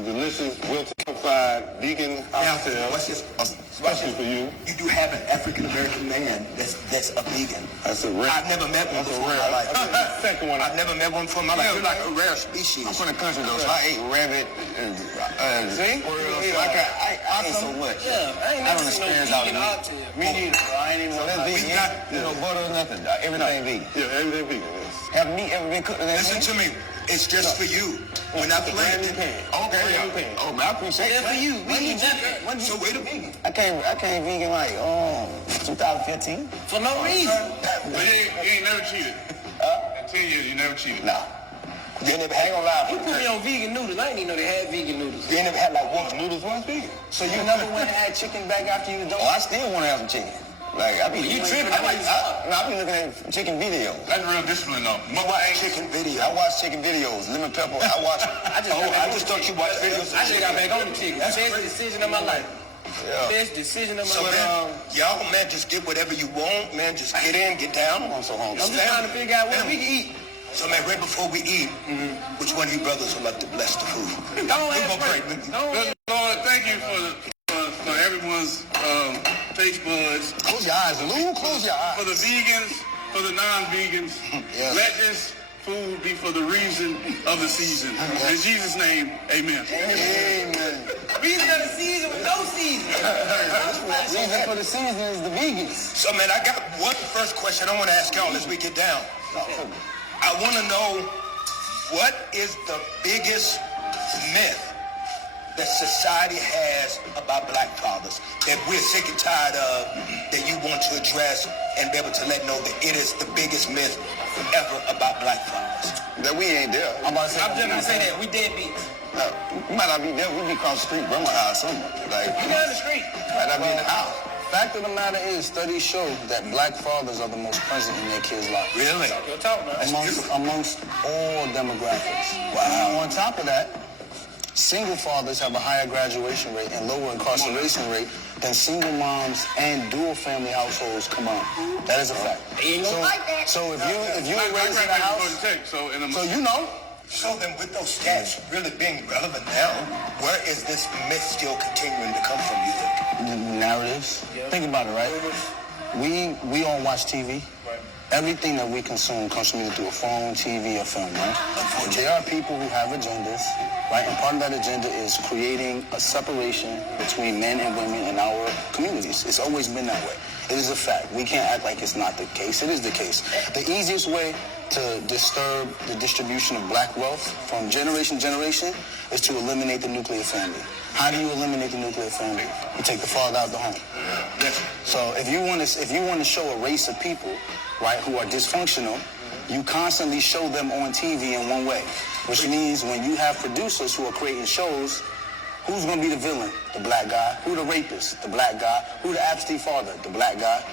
some delicious, well-fortified vegan oxtail. Especially for you. You do have an African-American man that's a vegan. That's a rare. I've never met one before in my life. Second one. I've never met one before in my life. You're like a rare species. I'm from the country though, so I ate rabbit and see? I ate so much. Yeah, I don't experience all the meat. Me neither, bro. I ain't even So that's vegan. no butter or nothing. Everything vegan. Yeah, everything vegan. Yes. Have meat ever been cooked in that? Listen to me. It's just for you. When I played it. Okay. Oh, man, I appreciate That's that. for you. We eat nothing. So wait a minute. I came vegan like 2015. For no reason. But you ain't never cheated. In 10 years, you never cheated. Nah. You never had a lie. You put me on vegan noodles. I didn't even know they had vegan noodles. You never had like what? Noodles was vegan. So you never went and had chicken back after you was done? Oh, I still want to have some chicken. Like I be tripping. I be looking at chicken videos. That's real discipline, though. You watch chicken videos. I watch chicken videos. Lemon pepper. I watch. I just thought you watched videos. I just got back on the chicken. That's the best decision of my life. Best decision of my So life. man, y'all man, just get whatever you want, man. Just get in, get down. I'm so hungry. I'm just trying to figure out what we can eat. So man, right before we eat, which one of you brothers would like to bless the food? Don't We're ask gonna pray. Good Lord, thank you for everyone's taste buds. Close your eyes, Lou. Close your eyes. For the vegans, for the non-vegans, Yes. let this food be for the reason of the season. In Jesus' name, amen. Amen. Reason of the season with no season. Reason for the season is the vegans. So man, I got one first question I want to ask y'all as we get down. I want to know, what is the biggest myth that society has about black fathers that we're sick and tired of, that you want to address and be able to let know that it is the biggest myth ever about black fathers? That we ain't there. I'm about to say. I'm just gonna say that we deadbeats. We might not be there. We be across the street, grandma house, something. Like We down the street. might not be in the house. Fact of the matter is, studies show that black fathers are the most present in their kids' lives. Really? Your talk, man. Amongst all demographics. Wow. On top of that, single fathers have a higher graduation rate and lower incarceration rate than single moms and dual family households combined. That is a fact. So if you were raised in a house, so you know. So then with those stats really being relevant now, where is this myth still continuing to come from, you think? Narratives. Think about it, right? We all watch TV. Everything that we consume comes from either through a phone, TV, or film, right? There are people who have agendas, right? And part of that agenda is creating a separation between men and women in our communities. It's always been that way. It is a fact. We can't act like it's not the case. It is the case. The easiest way to disturb the distribution of black wealth from generation to generation is to eliminate the nuclear family. How do you eliminate the nuclear family? You take the father out of the home. So if you want to show a race of people, right, who are dysfunctional, you constantly show them on TV in one way, which means when you have producers who are creating shows, who's going to be the villain? The black guy. Who the rapist? The black guy. Who the absentee father? The black guy.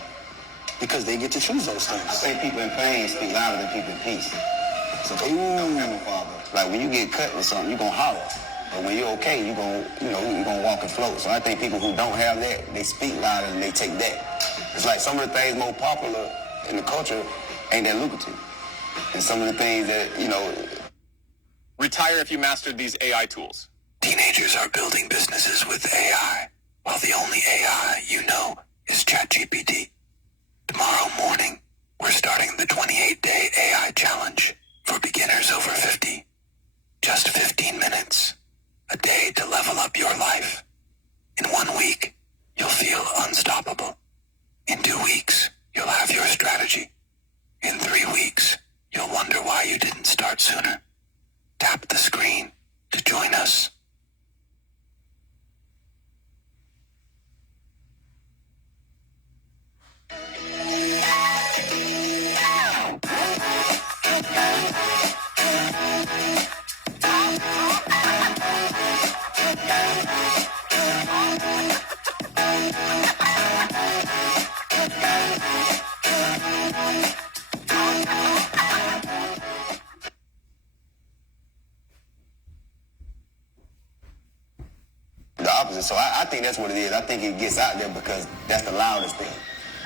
Because they get to choose those things. I say people in pain speak louder than people in peace. So people don't have a father. Like when you get cut with something, you're gonna holler. But when you're okay, you're gonna walk and float. So I think people who don't have that, they speak louder and they take that. It's like some of the things more popular in the culture ain't that lucrative. And some of the things that, Retire if you mastered these AI tools. Teenagers are building businesses with AI, while the only AI you know is ChatGPT. Tomorrow morning, we're starting the 28-day AI challenge for beginners over 50. Just 15 minutes, a day to level up your life. In 1 week, you'll feel unstoppable. In 2 weeks, you'll have your strategy. In 3 weeks, you'll wonder why you didn't start sooner. Tap the screen to join us. the opposite. So I think that's what it is. I think it gets out there because that's the loudest thing.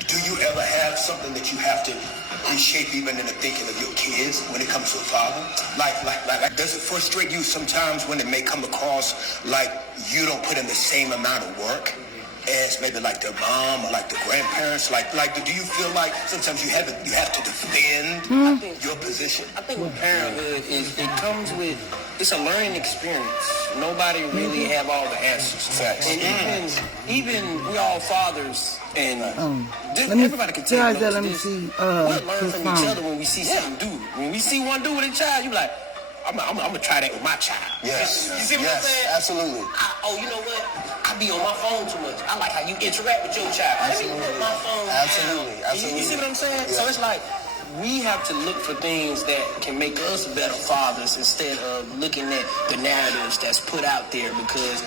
Do you ever have something that you have to reshape even in the thinking of your kids when it comes to a father? Like, does it frustrate you sometimes when it may come across like you don't put in the same amount of work as maybe like their mom or like the grandparents? Like, do you feel like sometimes you have to defend your position? I think with parenthood it comes with, it's a learning experience. Nobody really have all the answers. Facts. And even we all fathers, and everybody can Let tell. me see. We learn His from phone. each other when we see something do. When we see one do with a child, you like, I'm gonna try that with my child. Yes. You see what I'm saying? Absolutely. You know what? I be on my phone too much. I like how you interact with your child. Absolutely. Let me put my phone Absolutely. down. Absolutely. You see what I'm saying? Yeah. So it's like, we have to look for things that can make us better fathers instead of looking at the narratives that's put out there, because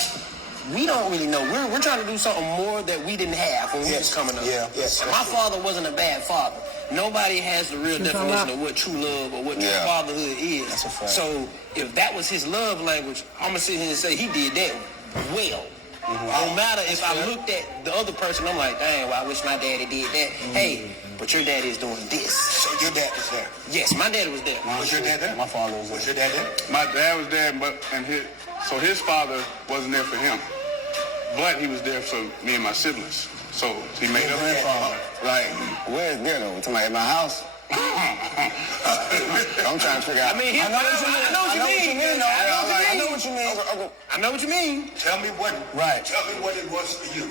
we don't really know. We're trying to do something more that we didn't have when we was coming up. Yeah. Yes. My father wasn't a bad father. Nobody has the real definition of what true love or what true fatherhood is. That's a fact. So if that was his love language, I'm going to sit here and say he did that well. No matter if I looked at the other person, I'm like, dang, well, I wish my daddy did that. Hey, but your daddy is doing this. So your dad was there? Yes, my daddy was there. Was your dad there? My father was there. Was your dad there? My dad was there, so his father wasn't there for him, but he was there for me and my siblings. So he made up. Grandfather. Like, where's there though? Somebody at my house? I'm trying to figure out. I mean, I know what you mean. I know what you mean. Tell me what. Right. Tell me what it was for you.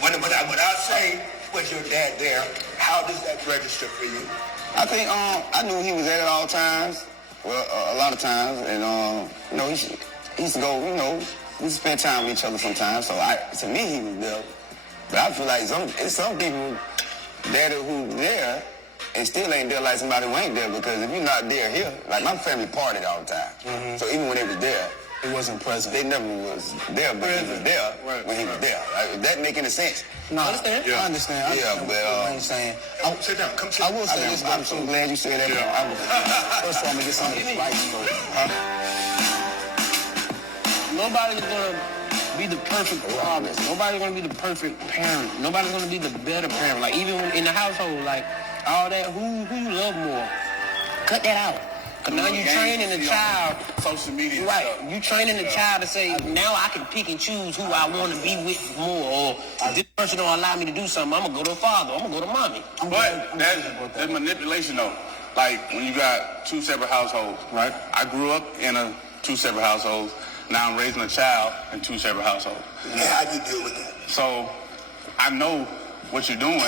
When I say, was your dad there? How does that register for you? I think I knew he was there at all times. Well, a lot of times, and he used to go. We used to spend time with each other sometimes. So to me, he was there. But I feel like some people there who there and still ain't there like somebody who ain't there, because if you're not there here, like my family partied all the time. So even when they was there, He wasn't present. they never was there, but he was there when he was there. Like, if that make any sense? No, Understand? I understand. but what you're saying. Sit down. Come sit I down. will say this. I'm so glad you said that. First of all, I'm gonna get some of this right first. Nobody's gonna be the perfect father. Nobody's gonna be the perfect parent. Nobody's gonna be the better parent. Like even in the household, like all that, who you love more? Cut that out. Cause now you training the child. Social media. Right. You training the child to say, now I can pick and choose who I want to be with more. Or if this person don't allow me to do something, I'm gonna go to a father. I'm gonna go to mommy. But that's manipulation though. Like when you got two separate households, right? I grew up in two separate households. Now I'm raising a child in two separate households. Yeah, how do you deal with that? So I know what you're doing.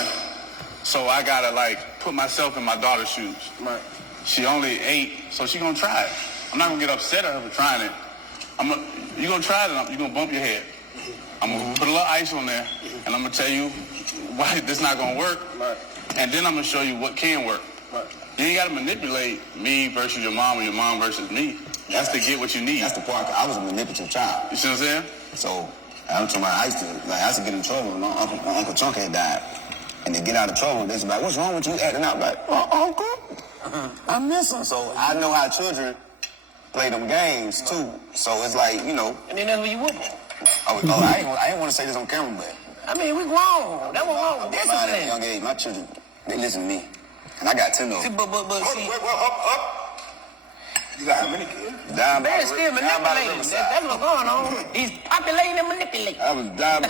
So I gotta put myself in my daughter's shoes. Right. She only 8, so she gonna try it. I'm not gonna get upset at her for trying it. You're gonna try it, you're gonna bump your head. I'm gonna put a little ice on there, and I'm gonna tell you why this not gonna work. Right. And then I'm gonna show you what can work. Right. You ain't gotta manipulate me versus your mom or your mom versus me. That's to get what you need. That's the part. I was a manipulative child. You see what I'm saying? So I'm talking about I used to get in trouble when my Uncle Chunk had died. And to get out of trouble, they was like, what's wrong with you acting out? Like, Uncle, I miss him. So I know how children play them games too. So it's like, And then that's when you whoop them. I ain't want to say this on camera, but I mean, we grown. That was wrong. at a young age, my children, they listen to me. And I got 10 of them. But see, Up. You got how many kids? Down by they're the still down by the manipulating. riverside. That's what's going on. He's populating and manipulating. I was down.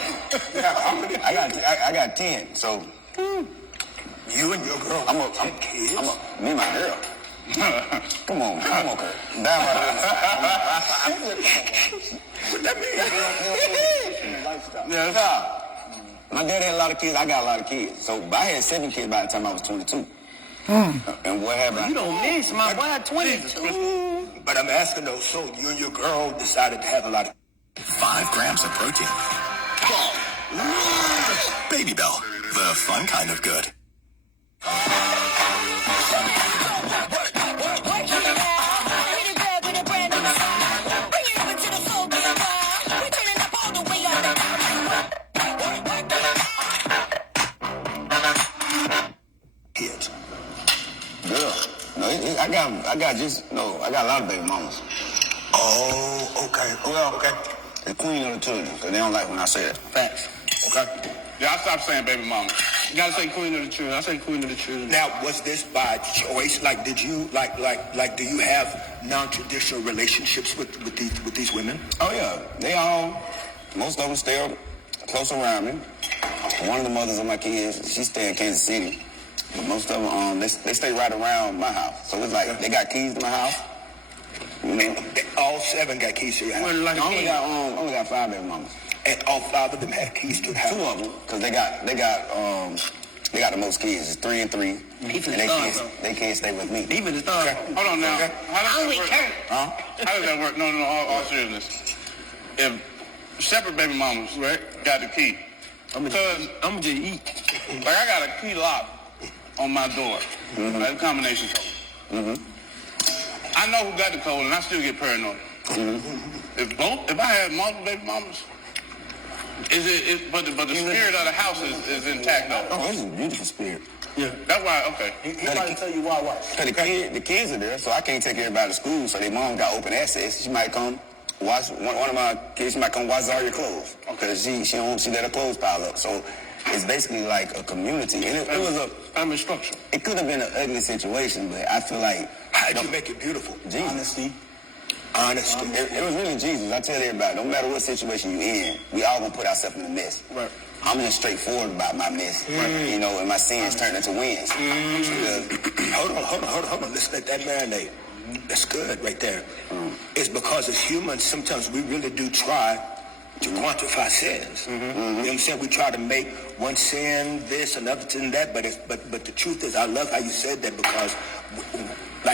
I got 10. So You and your girl. I'm me and my girl. Come on, Kurt. Down by the riverside. What that mean? Yeah. My dad had a lot of kids. I got a lot of kids. So I had 7 kids by the time I was 22. And what happened? You don't miss my boy 22. But I'm asking though, so you and your girl decided to have a lot of 5 grams of protein. Baby Bell, the fun kind of good. kids. Girl. No, I got a lot of baby mamas. Oh, okay. Well, okay. The queen of the children, because they don't like when I say that. Facts. Okay. Yeah, I stopped saying baby mama. You gotta say queen of the children. I say queen of the children. Now, was this by choice? Like, did you do you have non-traditional relationships with these women? Oh yeah, they most of them stay close around me. One of the mothers of my kids, she stay in Kansas City, but most of them they stay right around my house. So it's like they got keys to my house. You know, All 7 got keys to your house. Well, like I only got 5 baby mamas. And all 5 of them have keys to the house. 2 of them, because they got the most kids. It's 3 and 3. He And they can't stay with me. Even the star. Hold on now. How does that work? Huh? How does that work? No, all seriousness. If separate baby mamas, right, got the key, because I'm just eat. like I got a key lock on my door. That's a combination code. I know who got the code, and I still get paranoid. If I had multiple baby mamas, but the spirit of the house is intact though. Oh, it's a beautiful spirit. Yeah, that's why. Okay. He might tell you why. Cause the kids are there, so I can't take everybody to school. So their mom got open access. She might come wash one of my kids. She might come wash all your clothes because she let her clothes pile up. So it's basically like a community, and it was a family structure. It could have been an ugly situation, but I feel like How'd you make it beautiful? Jesus. Honesty. It was really Jesus. I tell everybody, no matter what situation you're in, we all gonna put ourselves in the mess. Right. I'm just straightforward about my mess, you know, and my sins turn into wins. Hold on. Let's let that marinate. That's good right there. It's because as humans, sometimes we really do try to quantify sins. You know what I'm saying? We try to make one sin this, another sin that, but the truth is, I love how you said that because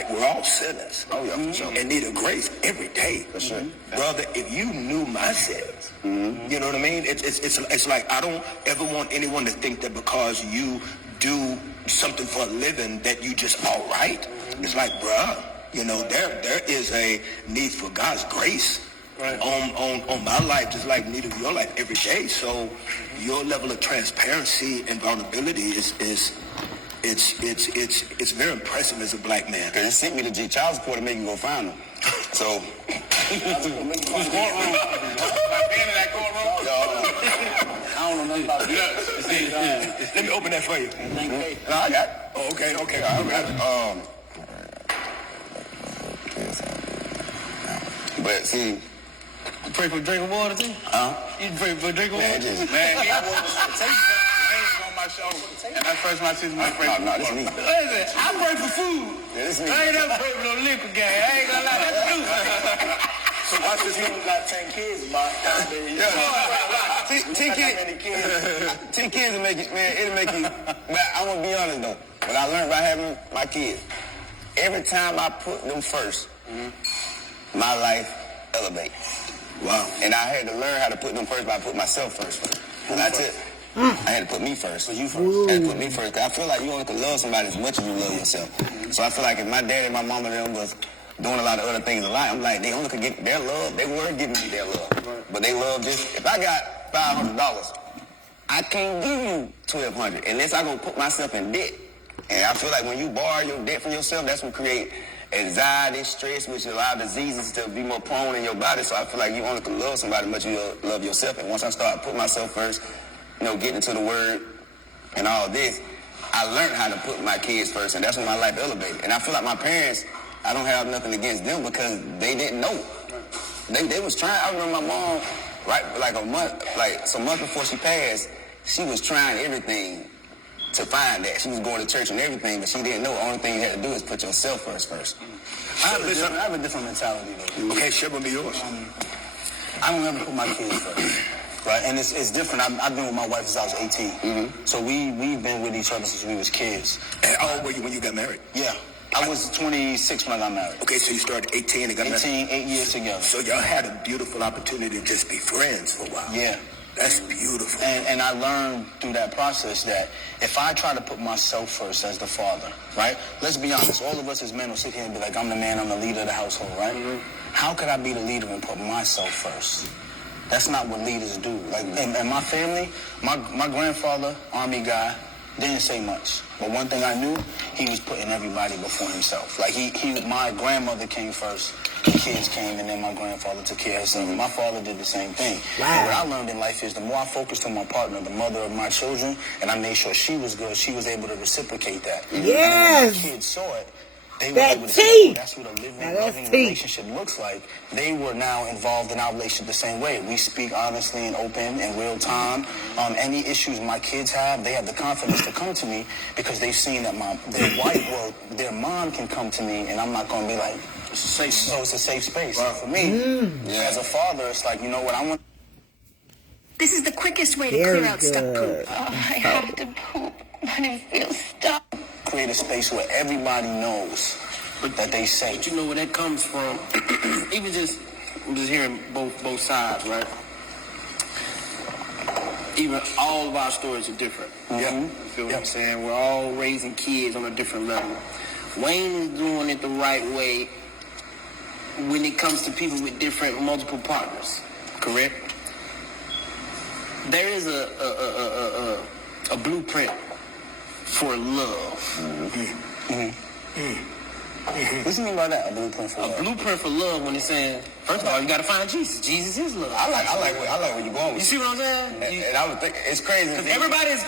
we're all sinners. Oh, yeah, for sure. And need a grace every day. For sure. Brother, if you knew my sins, you know what I mean? It's like I don't ever want anyone to think that because you do something for a living that you just all right. It's like, bruh, you know, there is a need for God's grace on my life, just like need of your life every day. So your level of transparency and vulnerability is very impressive as a black man. Cause he sent me to child support to make him go find him. So Courtroom. Like being in that courtroom. I don't know nothing about it. Let me open that for you. No, I got it. Oh, okay, all right. But see, You pray for a drink of water too? You pray for a drink of water? Man, he was on my show, and that's first my sister might pray. no, this is me. Listen, I pray for food. Yeah, this is me. I ain't never prayed for no liquor gang. I ain't gonna lie, that's true. So watch this. You got 10 kids, man. 10 kids will make it, man, it'll make you, but I'm gonna be honest though, what I learned by having my kids, every time I put them first, my life elevates. Wow. And I had to learn how to put them first by putting myself first. And that's it. I had to put me first. You first. I had to put me first. 'Cause I feel like you only can love somebody as much as you love yourself. So I feel like if my dad and my mama and them was doing a lot of other things in life, I'm like, they only could get their love. They were giving me their love. But they love this. If I got $500, I can't give you $1,200 unless I go put myself in debt. And I feel like when you borrow your debt from yourself, that's what create anxiety, stress, which allow diseases to be more prone in your body. So I feel like you only can love somebody much you love yourself. And once I start putting myself first, you know, getting into the word and all this, I learned how to put my kids first, and that's when my life elevated. And I feel like my parents, I don't have nothing against them because they didn't know. They was trying. I remember my mom, some month before she passed, she was trying everything to find that. She was going to church and everything, but she didn't know. The only thing you had to do is put yourself first. I have a different mentality, though. Okay, share with me yours. I don't ever put my kids first. Right, and it's different. I've been with my wife since I was 18. So we've been with each other since we was kids. And how old were you when you got married? Yeah. I was 26 when I got married. Okay, so you started 18 and got married. 8 years together. So y'all had a beautiful opportunity to just be friends for a while. Yeah. That's beautiful. And I learned through that process that if I try to put myself first as the father, right? Let's be honest. All of us as men will sit here and be like, I'm the man, I'm the leader of the household, right? How could I be the leader and put myself first? That's not what leaders do. Like in my family, my grandfather, Army guy, didn't say much. But one thing I knew, he was putting everybody before himself. Like my grandmother came first, the kids came, and then my grandfather took care of himself. My father did the same thing. Wow. And what I learned in life is the more I focused on my partner, the mother of my children, and I made sure she was good, she was able to reciprocate that. Yes. And when my kids saw it, they were That able to tea. see, oh, that's what a living, Now that's loving tea. relationship looks like. They were now involved in our relationship the same way. We speak honestly and open in real time. Any issues my kids have, they have the confidence to come to me because they've seen that their mom can come to me, and I'm not going to be like, it's a safe. So it's a safe space. So for me, as a father, it's like, you know what, I want. This is the quickest way to Very clear out stuck good. poop. Oh, I have to poop, but it feels stuck. Create a space where everybody knows that they safe. But you know where that comes from. Even just, I'm just hearing both sides, right? Even all of our stories are different. You feel what I'm saying? We're all raising kids on a different level. Wayne is doing it the right way when it comes to people with different, multiple partners. Correct? There is a blueprint for love. What do you mean by that? A blueprint for A love? blueprint for love when it's saying, first of all, you got to find Jesus. Jesus is love. I like where you're going You with see what I'm saying? And I would think it's crazy. Because everybody's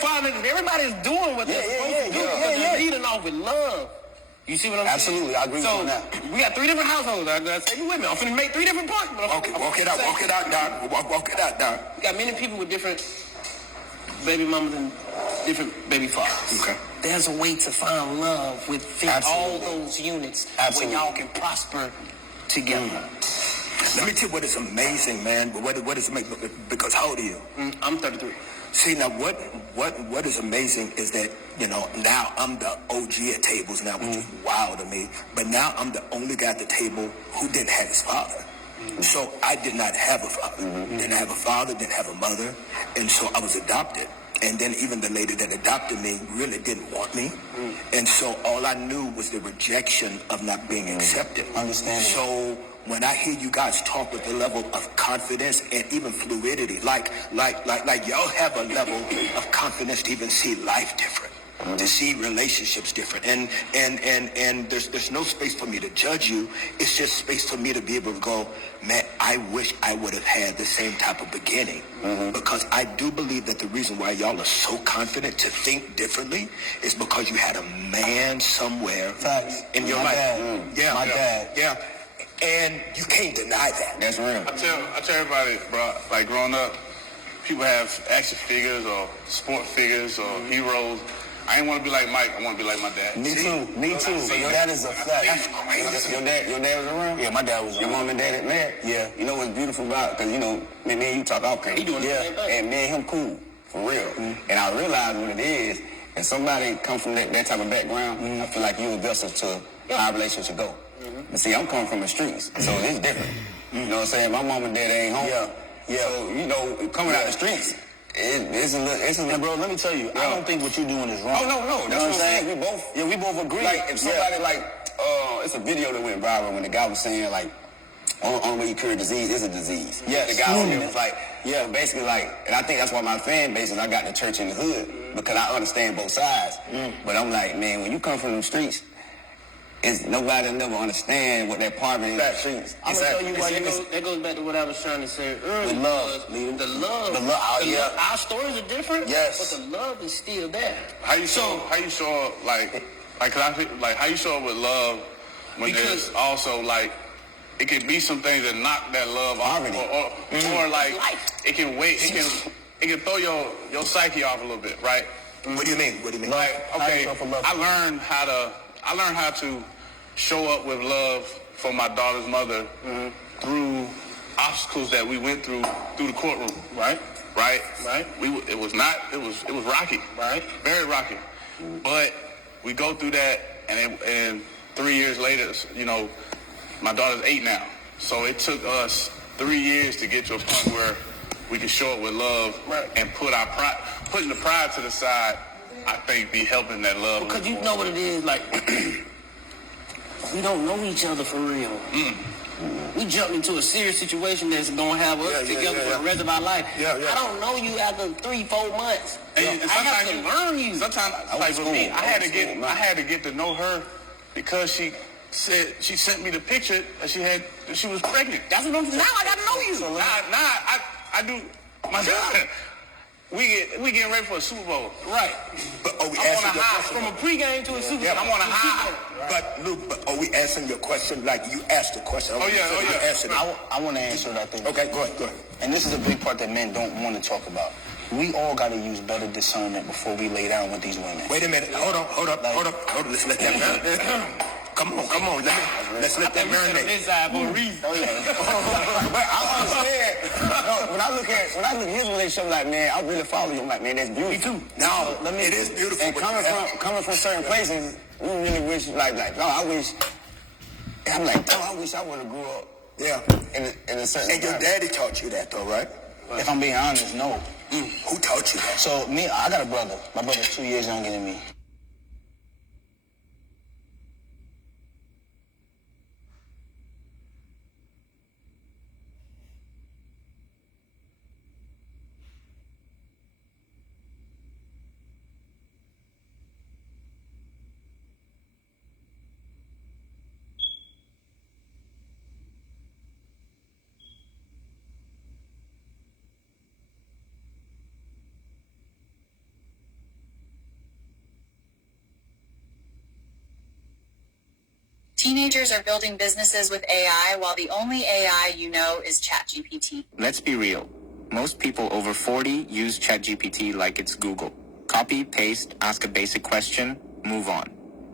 doing what they're supposed to do. Because they're leading off with love. You see what I'm Absolutely, saying? I agree with you on that. We got 3 different households. Stay with me. I'm finna make 3 different points. Okay, walk it out, Doc. Walk it out, Doc. We got many people with different baby mamas and different baby fathers. Okay. There's a way to find love within all those units where y'all can prosper together. Let me tell you what is amazing, man. What is amazing? Because how old are you? I'm 33. See, now what is amazing is that, you know, now I'm the OG at tables now, which is wild to me. But now I'm the only guy at the table who didn't have his father. So I did not have a father. Didn't have a father, didn't have a mother. And so I was adopted. And then even the lady that adopted me really didn't want me. And so all I knew was the rejection of not being accepted. Understandable. So when I hear you guys talk with the level of confidence and even fluidity, like y'all have a level of confidence to even see life different, to see relationships different, and there's no space for me to judge you. It's just space for me to be able to go, man, I wish I would have had the same type of beginning, because I do believe that the reason why y'all are so confident to think differently is because you had a man somewhere in your life. My dad. Yeah. And you can't deny that. That's real. I tell everybody, bro, like growing up, people have action figures or sport figures or heroes. I didn't want to be like Mike. I want to be like my dad. Me too. So your dad is a fact. That's crazy. Your dad was around? Yeah, my dad was Your around. mom and dad married? Yeah. You know what's beautiful about it? Because, you know, me and you talk all crazy. He doing the same thing. And me and him cool, for real. And I realize what it is. If somebody come from that type of background, I feel like you're a vessel to how our relationship go. But see, I'm coming from the streets, so it's different. You know what I'm saying? My mom and dad ain't home. Yeah. So, you know, coming out the streets, it's a little... And bro, let me tell you, I don't think what you're doing is wrong. Oh, no. That's what I'm saying. We both agree. Like, if somebody, it's a video that went viral when the guy was saying, like, only way you cure a disease is a disease. Yes. The guy was like, basically like, and I think that's why my fan base is I got the church in the hood, because I understand both sides. But I'm like, man, when you come from the streets, nobody will never understand what that poverty in the streets. I'm going to tell you why That goes back to what I was trying to say earlier. The love. Our stories are different, Yes. but the love is still there. How you show up, like, cause I feel, like, how you show up with love when there's also, like, it can be some things that knock that love off, or like, it can wait, it can throw your psyche off a little bit, right? What do you mean? Like, okay, I learned how to show up with love for my daughter's mother through obstacles that we went through the courtroom. Right. It was rocky. Right. Very rocky. But we go through that, and 3 years later, you know, my daughter's 8 now. So it took us 3 years to get to a point where we could show up with love and putting the pride to the side. I think be helping that love. Because you know what it is, like, we don't know each other for real. We jumped into a serious situation that's going to have us together for the rest of our life. I don't know you after 3-4 months. And I have to learn you. Sometimes, like with me, I had to get to know her because she said she sent me the picture that she was pregnant. That's what I'm saying. Now I gotta know you. I do my job. We getting ready for a Super Bowl, right? But are we I'm on a asking your high question? from a pregame to a Super Bowl. I'm on a high. But Luke, are we answering your question like you asked the question? I want to answer that thing. Okay, go ahead. And this is a big part that men don't want to talk about. We all got to use better discernment before we lay down with these women. Wait a minute. Hold up. Let's let that marinate. Come on. Let's let that marinate. This side for a reason. But I understand. No, when I look at his relationship, like, man, I really follow you. I'm like, man, that's beautiful. Me too. No, it is beautiful. And coming from certain places, you really wish, like, no, I wish. I'm like, oh, I wish I would have grew up. Yeah. In a certain. And your daddy taught you that, though, right? If I'm being honest, no. Who taught you that? So I got a brother. My brother's 2 years younger than me. Teenagers are building businesses with AI while the only AI you know is ChatGPT. Let's be real. Most people over 40 use ChatGPT like it's Google. Copy, paste, ask a basic question, move on.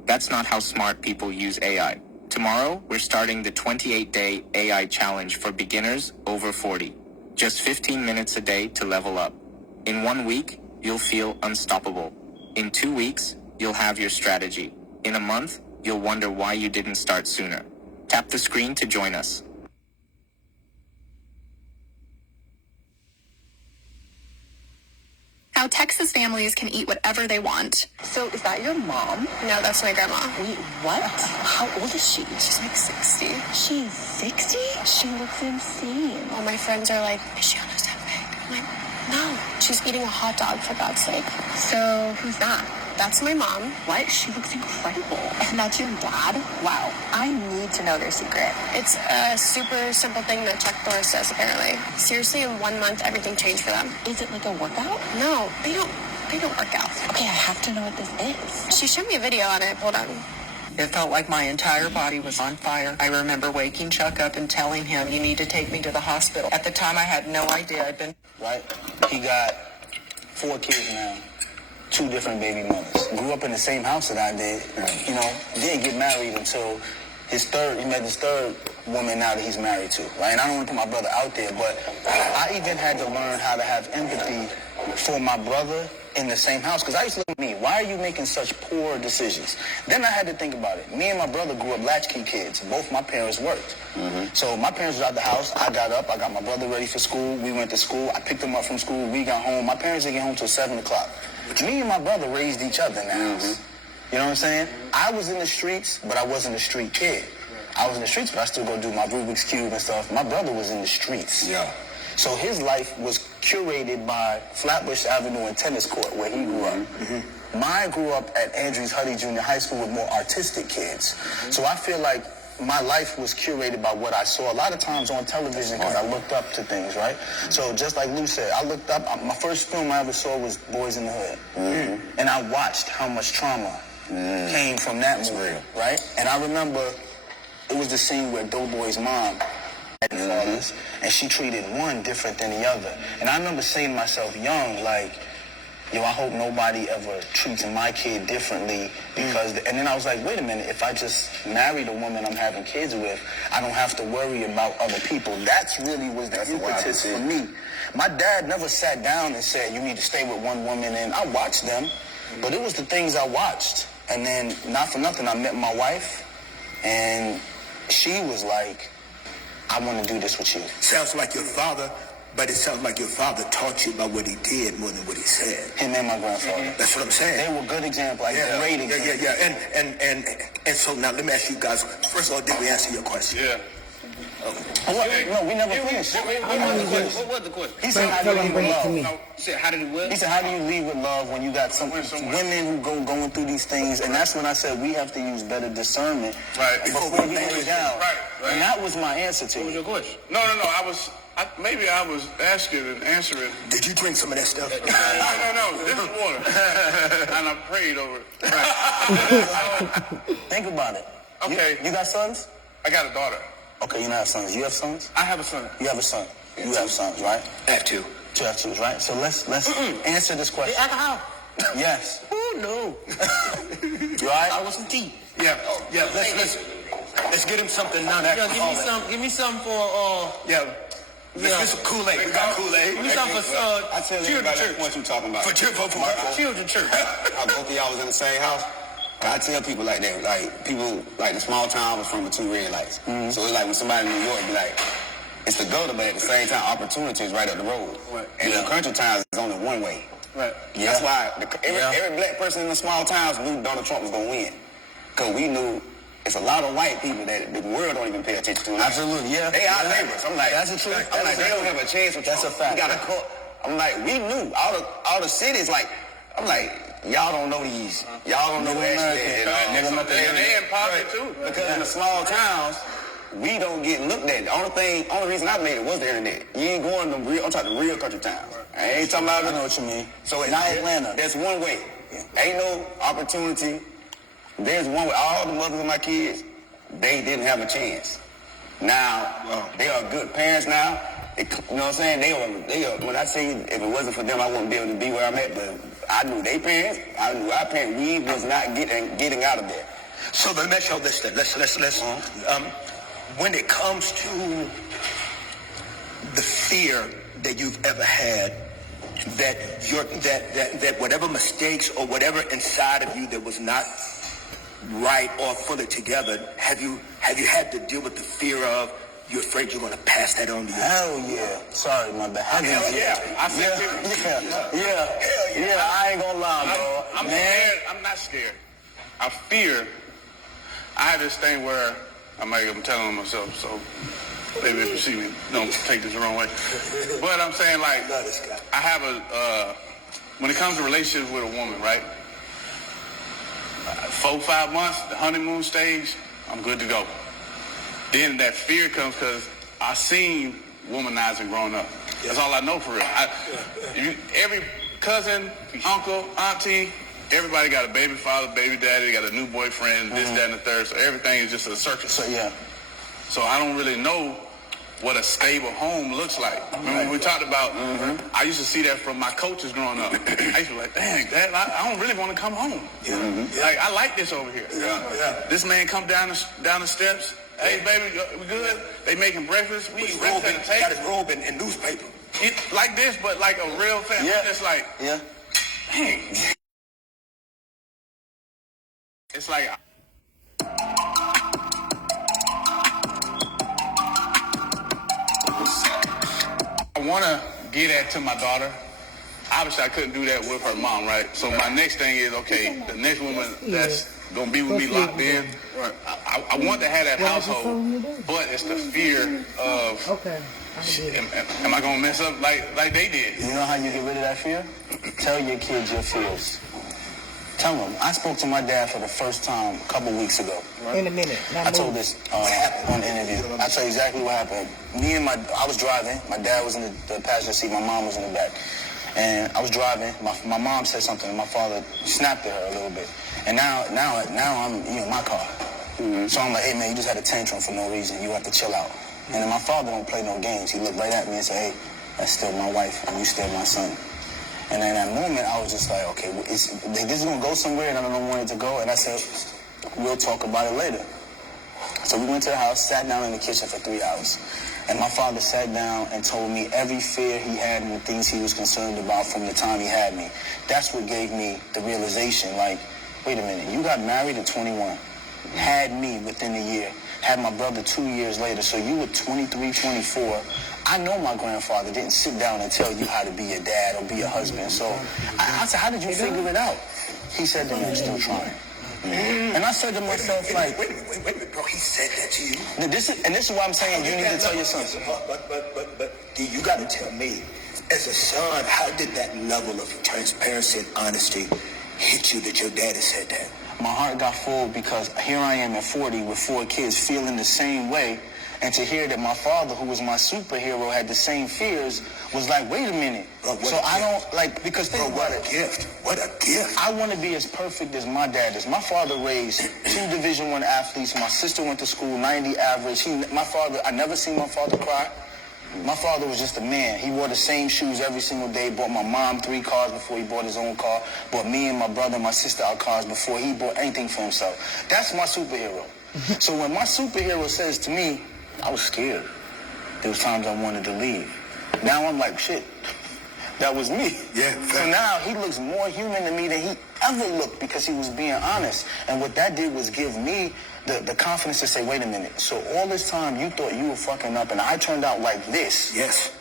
That's not how smart people use AI. Tomorrow, we're starting the 28-day AI challenge for beginners over 40. Just 15 minutes a day to level up. In 1 week, you'll feel unstoppable. In 2 weeks, you'll have your strategy. In a month, you'll wonder why you didn't start sooner. Tap the screen to join us. How Texas families can eat whatever they want. So is that your mom? No, that's my grandma. Wait, what? How old is she? She's like 60. She's 60? She looks insane. All my friends are like, is she almost that big? I'm like, no, she's eating a hot dog for God's sake. So who's that? That's my mom. What? She looks incredible. And that's your dad? Wow. I need to know their secret. It's a super simple thing that Chuck Norris does, apparently. Seriously, in 1 month, everything changed for them. Is it like a workout? No, they don't work out. Okay, I have to know what this is. She showed me a video on it. Hold on. It felt like my entire body was on fire. I remember waking Chuck up and telling him, you need to take me to the hospital. At the time, I had no idea I'd been... Right? He got 4 kids now. 2 different baby mothers. Grew up in the same house that I did. You know, didn't get married until he met his third woman now that he's married to, right? And I don't want to put my brother out there, but I even had to learn how to have empathy for my brother in the same house. Because I used to look at me, why are you making such poor decisions? Then I had to think about it. Me and my brother grew up latchkey kids. Both my parents worked. So my parents was out the house. I got up. I got my brother ready for school. We went to school. I picked him up from school. We got home. My parents didn't get home till 7 o'clock. Me and my brother raised each other in the house. You know what I'm saying? I was in the streets, but I wasn't a street kid. I was in the streets, but I still go do my Rubik's Cube and stuff. My brother was in the streets. Yeah. So his life was curated by Flatbush Avenue and tennis court where he grew up. Mine grew up at Andrews Huddy Junior High School with more artistic kids. So I feel like my life was curated by what I saw a lot of times on television because I looked up to things, right? So just like Lou said, I looked up, my first film I ever saw was Boys in the Hood. And I watched how much trauma came from that movie, right? And I remember it was the scene where Doughboy's mom had fathers, and she treated one different than the other. And I remember saying to myself, young, like, yo, I hope nobody ever treats my kid differently because, and then I was like, wait a minute, if I just married a woman I'm having kids with, I don't have to worry about other people. That's really was the impetus for me. My dad never sat down and said, you need to stay with one woman, and I watched them, but it was the things I watched. And then, not for nothing, I met my wife, and she was like, I want to do this with you. Sounds like your father, but it sounds like your father taught you about what he did more than what he said. Him and my grandfather. That's what I'm saying. They were good examples, like great examples. Yeah. And so now let me ask you guys, first of all, did we answer your question? Yeah. No, we never finished. What was the question? He said, how do you leave with love? He said, how did he what? He said, how do you leave with love when you got some women who going through these things? And that's when I said we have to use better discernment before we lay down. Right. And that was my answer to you. What was your question? No. Maybe I was asking and answering. Did you drink some of that stuff? No. This is water. And I prayed over it. Think about it. Okay. You got sons? I got a daughter. Okay, you don't have sons. You have sons? I have a son. You have a son. You have sons, right? I have two. You have two, right? So let's answer this question. Alcohol? Yes. Oh, no. You all right? I want some tea. Yeah. Let's get him something non-alcoholic. Give me some for, Let's get some Kool-Aid. We got Kool-Aid. Give me some for, I tell children's everybody church. what you talking about. For Children's church. How both of y'all was in the same house. I tell people like that, like people like the small town was from the two red lights. So it's like when somebody in New York be like, it's the gutter, but at the same time, opportunity is right up the road. Right. And in country towns, it's only one way. Right. Yeah. That's why every black person in the small towns knew Donald Trump was gonna win, because we knew it's a lot of white people that the world don't even pay attention to. Absolutely, yeah. They are neighbors. I'm like, that's the truth. I'm like, they don't have a chance with Trump. That's a fact. We got a cult. I'm like, we knew all the cities. Like, I'm like, y'all don't know these. Y'all don't know Ashley. They in poverty too. Because in the small towns, we don't get looked at. The only reason I made it was the internet. You ain't going to I'm talking real country towns. I ain't talking about. I know what you mean. So not Atlanta. That's one way. Ain't no opportunity. There's one way. All the mothers of my kids, they didn't have a chance. Now they are good parents now. You know what I'm saying? They are. When I say if it wasn't for them, I wouldn't be able to be where I'm at. But I knew their parents. I knew our parents. We was not getting out of there. So let me show this then. Let's when it comes to the fear that you've ever had, that whatever mistakes or whatever inside of you that was not right or fully together, have you had to deal with the fear of you're afraid you're going to pass that on to you? Hell yeah. Sorry, my bad. Hell yeah. I said yeah. I ain't gonna lie, bro. I'm scared. I'm not scared. I fear. I have this thing where I'm telling on myself, so maybe if you see me, don't take this the wrong way. But I'm saying, like, I have when it comes to relationships with a woman, right? 4-5 months, the honeymoon stage, I'm good to go. Then that fear comes because I seen womanizing growing up. That's all I know for real. Every cousin, uncle, auntie, everybody got a baby father, baby daddy, they got a new boyfriend, this, that, and the third. So everything is just a circus. So I don't really know what a stable home looks like. Remember when we talked about, I used to see that from my coaches growing up. I used to be like, dang, Dad, I don't really want to come home. Like, I like this over here. This man come down the steps. Hey, baby, we good? They making breakfast. We eat breakfast at the table. Got his robe in newspaper. Like this, but like a real family. It's like, dang. It's like... I want to get that to my daughter. Obviously, I couldn't do that with her mom, right? So my next thing is, okay, the next woman that's going to be with me locked in, I want to have that household, but it's the fear of, am I going to mess up like they did? You know how you get rid of that fear? Tell your kids your fears. Tell them. I spoke to my dad for the first time a couple weeks ago. In a minute. I told this on the interview. I'll tell you exactly what happened. I was driving. My dad was in the passenger seat. My mom was in the back. And I was driving. My mom said something, and my father snapped at her a little bit. And now I'm in my car. So I'm like, hey, man, you just had a tantrum for no reason. You have to chill out. And then my father don't play no games. He looked right at me and said, hey, that's still my wife, and you still my son. And in that moment, I was just like, okay, this is going to go somewhere, and I don't want it to go. And I said, we'll talk about it later. So we went to the house, sat down in the kitchen for 3 hours. And my father sat down and told me every fear he had and the things he was concerned about from the time he had me. That's what gave me the realization, like, wait a minute, you got married at 21, had me within a year, had my brother 2 years later, so you were 23, 24. I know my grandfather didn't sit down and tell you how to be a dad or be a husband. So I said, how did you figure it out? He said to me, I'm still trying. And I said to myself, like, wait a minute, bro. He said that to you. Now, this is why I'm saying you need to tell your son. But you got to tell me, as a son, how did that level of transparency and honesty hit you that your daddy said that? My heart got full because here I am at 40 with 4 kids feeling the same way. And to hear that my father, who was my superhero, had the same fears was like, wait a minute. Bro, so I don't, like, because think about it. What a gift. What a gift. I want to be as perfect as my dad is. My father raised 2 Division I athletes. My sister went to school, 90 average. I never seen my father cry. My father was just a man. He wore the same shoes every single day, bought my mom 3 cars before he bought his own car, bought me and my brother and my sister our cars before he bought anything for himself. That's my superhero. So when my superhero says to me, I was scared. There was times I wanted to leave. Now I'm like, shit, that was me. Yeah. So now he looks more human to me than he ever looked because he was being honest. And what that did was give me the confidence to say, wait a minute. So all this time you thought you were fucking up and I turned out like this. Yes.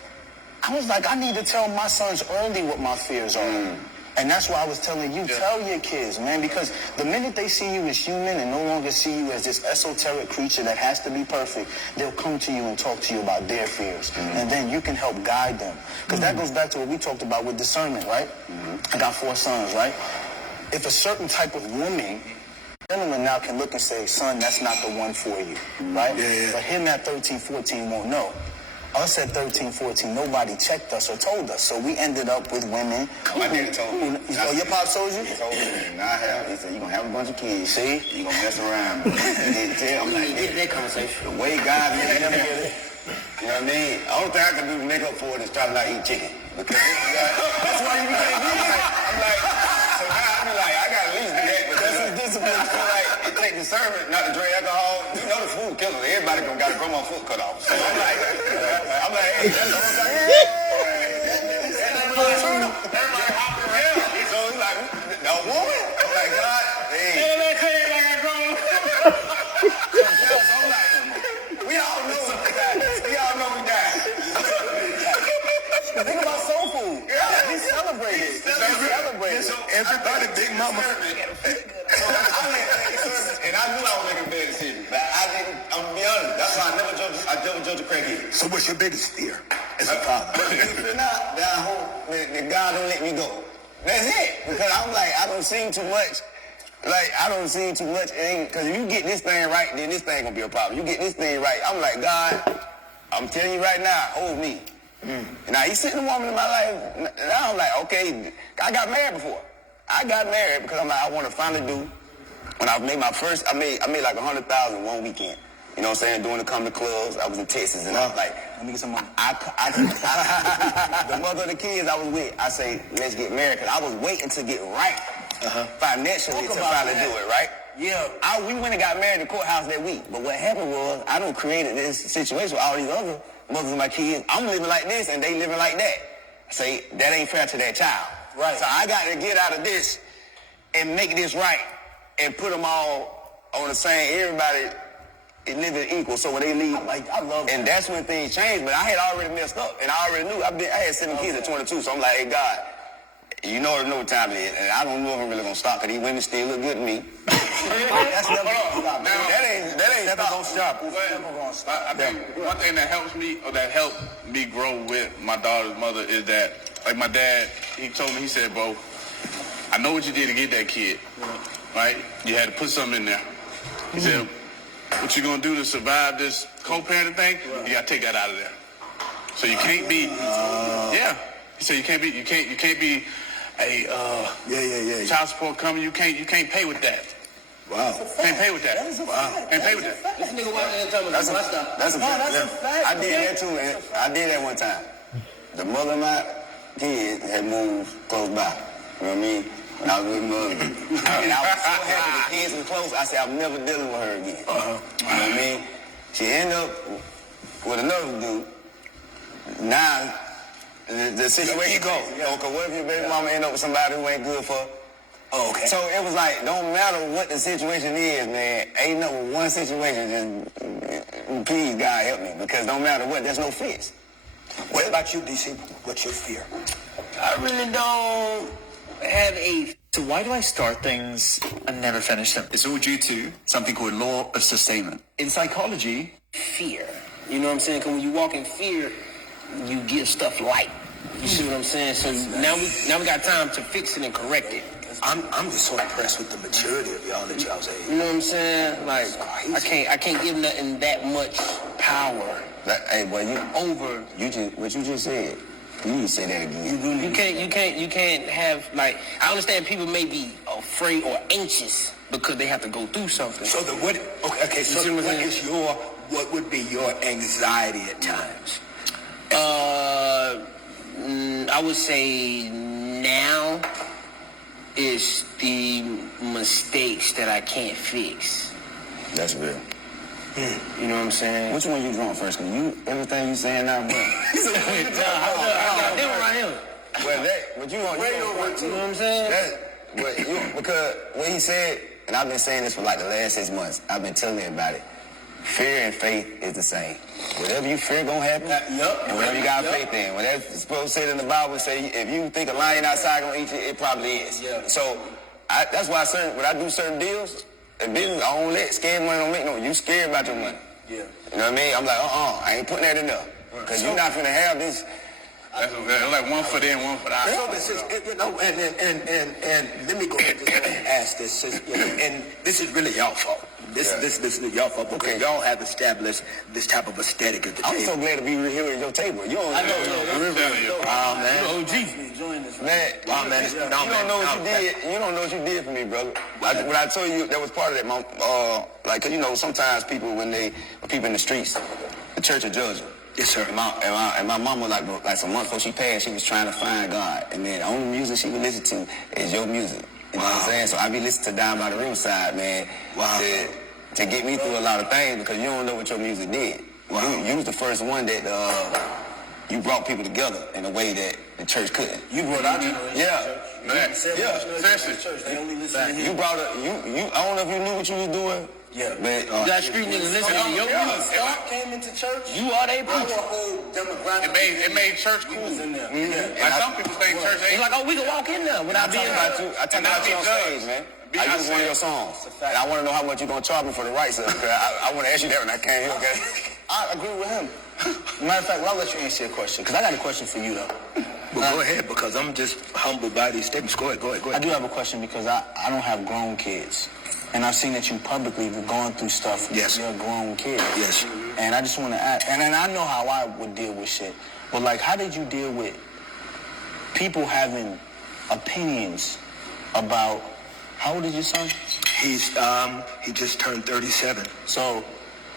I was like, I need to tell my sons early what my fears are. And that's why I was telling you, tell your kids, man, because the minute they see you as human and no longer see you as this esoteric creature that has to be perfect, they'll come to you and talk to you about their fears. And then you can help guide them. Because that goes back to what we talked about with discernment, right? I got 4 sons, right? If a certain type of woman, gentleman now can look and say, son, that's not the one for you, right? Yeah. But him at 13, 14 won't know. Us at 13, 14, nobody checked us or told us. So we ended up with women. My daddy told me. Oh, your pop told you? He told me. Now I have. He said, you're going to have a bunch of kids. See? You're going to mess around. I'm like, Get that conversation. the way God made him, you know what I mean? The only thing I can do to make up for it is try to not eat chicken. Because that's why you became vegan. I'm like, so now I be like, I got to at least do that. But this is discipline. Like, it takes discernment not to drink alcohol. You know the food killers. Everybody got to grow my foot cut off. So I'm like, hey, that's what I'm saying. Everybody hopping around. So he's like, no woman? I'm like, God, hey. We all know we died. Think about soul food. Yeah. We celebrate it. So everybody, Big Mama. And I knew I was making bad decisions. But I'm going to be honest. That's why I never judge a crackhead. So what's your biggest fear as a father? That God don't let me go. That's it. Because I'm like, I don't seen too much. Because if you get this thing right, then this thing going to be a problem. You get this thing right. I'm like, God, I'm telling you right now, hold me. Now, he's sitting a woman in my life. Now I'm like, okay, I got married before. I got married because I'm like, I want to finally do. When I made my first, I made like 100,000 one weekend. You know what I'm saying? Doing the comedy clubs. I was in Texas, and I was like, let me get some money. The mother of the kids I was with, I say, let's get married, because I was waiting to get right financially to finally do it, right? Yeah. We went and got married in the courthouse that week. But what happened was, I done created this situation with all these other mothers of my kids. I'm living like this, and they living like that. I say, that ain't fair to that child. Right. So I got to get out of this and make this right and put them all on the same, everybody is living equal. So when they leave, I love and that's when things changed. But I had already messed up, and I already knew. I had 7 kids at 22, so I'm like, hey, God, you know what time it is, and I don't know if I'm really gonna stop, because these women still look good to me. That's never gonna stop. That ain't never gonna stop. I think one thing that helps me, or that helped me grow with my daughter's mother, is that, like my dad, he told me, he said, bro, I know what you did to get that kid, right? You had to put something in there. He said, what you gonna do to survive this co-parenting thing? You gotta take that out of there. So you can't be, So you can't be a child support company. You can't pay with that. Wow. Can't pay with that. Can't pay with that. This nigga walked in and told me That's a fact. I did that too, man. I did that one time. The mother of my kids had moved close by. You know what I mean? When I was with mother. And I was so happy the kids were close, I said, I'm never dealing with her again. You know what I mean? She ended up with another dude. Now, the situation goes. Okay, what if your baby mama end up with somebody who ain't good for her? Oh, okay. So it was like, don't matter what the situation is, man. Ain't no one situation, just please, God, help me. Because don't matter what, there's no fix. What about you, DC? What's your fear? I really don't have a So why do I start things and never finish them? It's all due to something called law of sustainment. In psychology, fear. You know what I'm saying? Because when you walk in fear, you give stuff light. You see what I'm saying? So now we got time to fix it and correct it. I'm just so impressed with the maturity of y'all at y'all's age. You know what I'm saying? Like I can't give nothing that much power. Hey, boy, what you just said. You need to say that again. You can't have, like, I understand people may be afraid or anxious because they have to go through something. So what would be your anxiety at times? I would say now is the mistakes that I can't fix. That's real. You know what I'm saying? Which one you drawing first? Cause everything you saying now, bro. I got them right here. But you know what I'm saying? Because what he said, and I've been saying this for like the last 6 months, I've been telling you about it. Fear and faith is the same. Whatever you fear gonna happen, and whatever you got faith in. Whatever it's supposed to say in the Bible, say if you think a lion outside gonna eat you, it probably is. Yeah. So that's why when I do certain deals, in business, I don't let scared money don't make no. You scared about your money. Yeah. You know what I mean? I'm like, I ain't putting that in there. Because you're not finna have this. That's like one for them, one for that. So this is, and let me go ahead and ask this, and this is really y'all fault. This is y'all fault because y'all have established this type of aesthetic at the table. I'm so glad to be here at your table. You don't Man, you don't know what you did. You don't know what you did for me, brother. When I told you that was part of that, like, 'cause you know, sometimes people when people in the streets, the Church of Georgia. Yes, sir. And my mama, like some months before she passed, she was trying to find God, and then the only music she would listen to is your music. You know what I'm saying? So I be listening to Down by the Riverside, man. Wow. To get me through a lot of things because you don't know what your music did. Wow. You was the first one that you brought people together in a way that the church couldn't. You brought our generation. Yeah. Seriously. They only listen to him. You brought I don't know if you knew what you was doing. Yeah. But you got street niggas listening to your music. Scott came into church. You are they Our whole demographic. It made church cool. Like some people think church ain't. It's like, we can walk in there without being about you. I talk about you on stage, man. I use one of your songs. And I want to know how much you're going to charge me for the rights of it. I want to ask you that when I came here, okay? I agree with him. Matter of fact, I'll let you answer your question, because I got a question for you, though. Well, go ahead, because I'm just humbled by these statements. Go ahead. I do have a question, because I don't have grown kids. And I've seen that you publicly have gone through stuff with your grown kids. Yes. And I just want to ask, and I know how I would deal with shit, but, like, how did you deal with people having opinions about, how old is your son? He just turned 37. So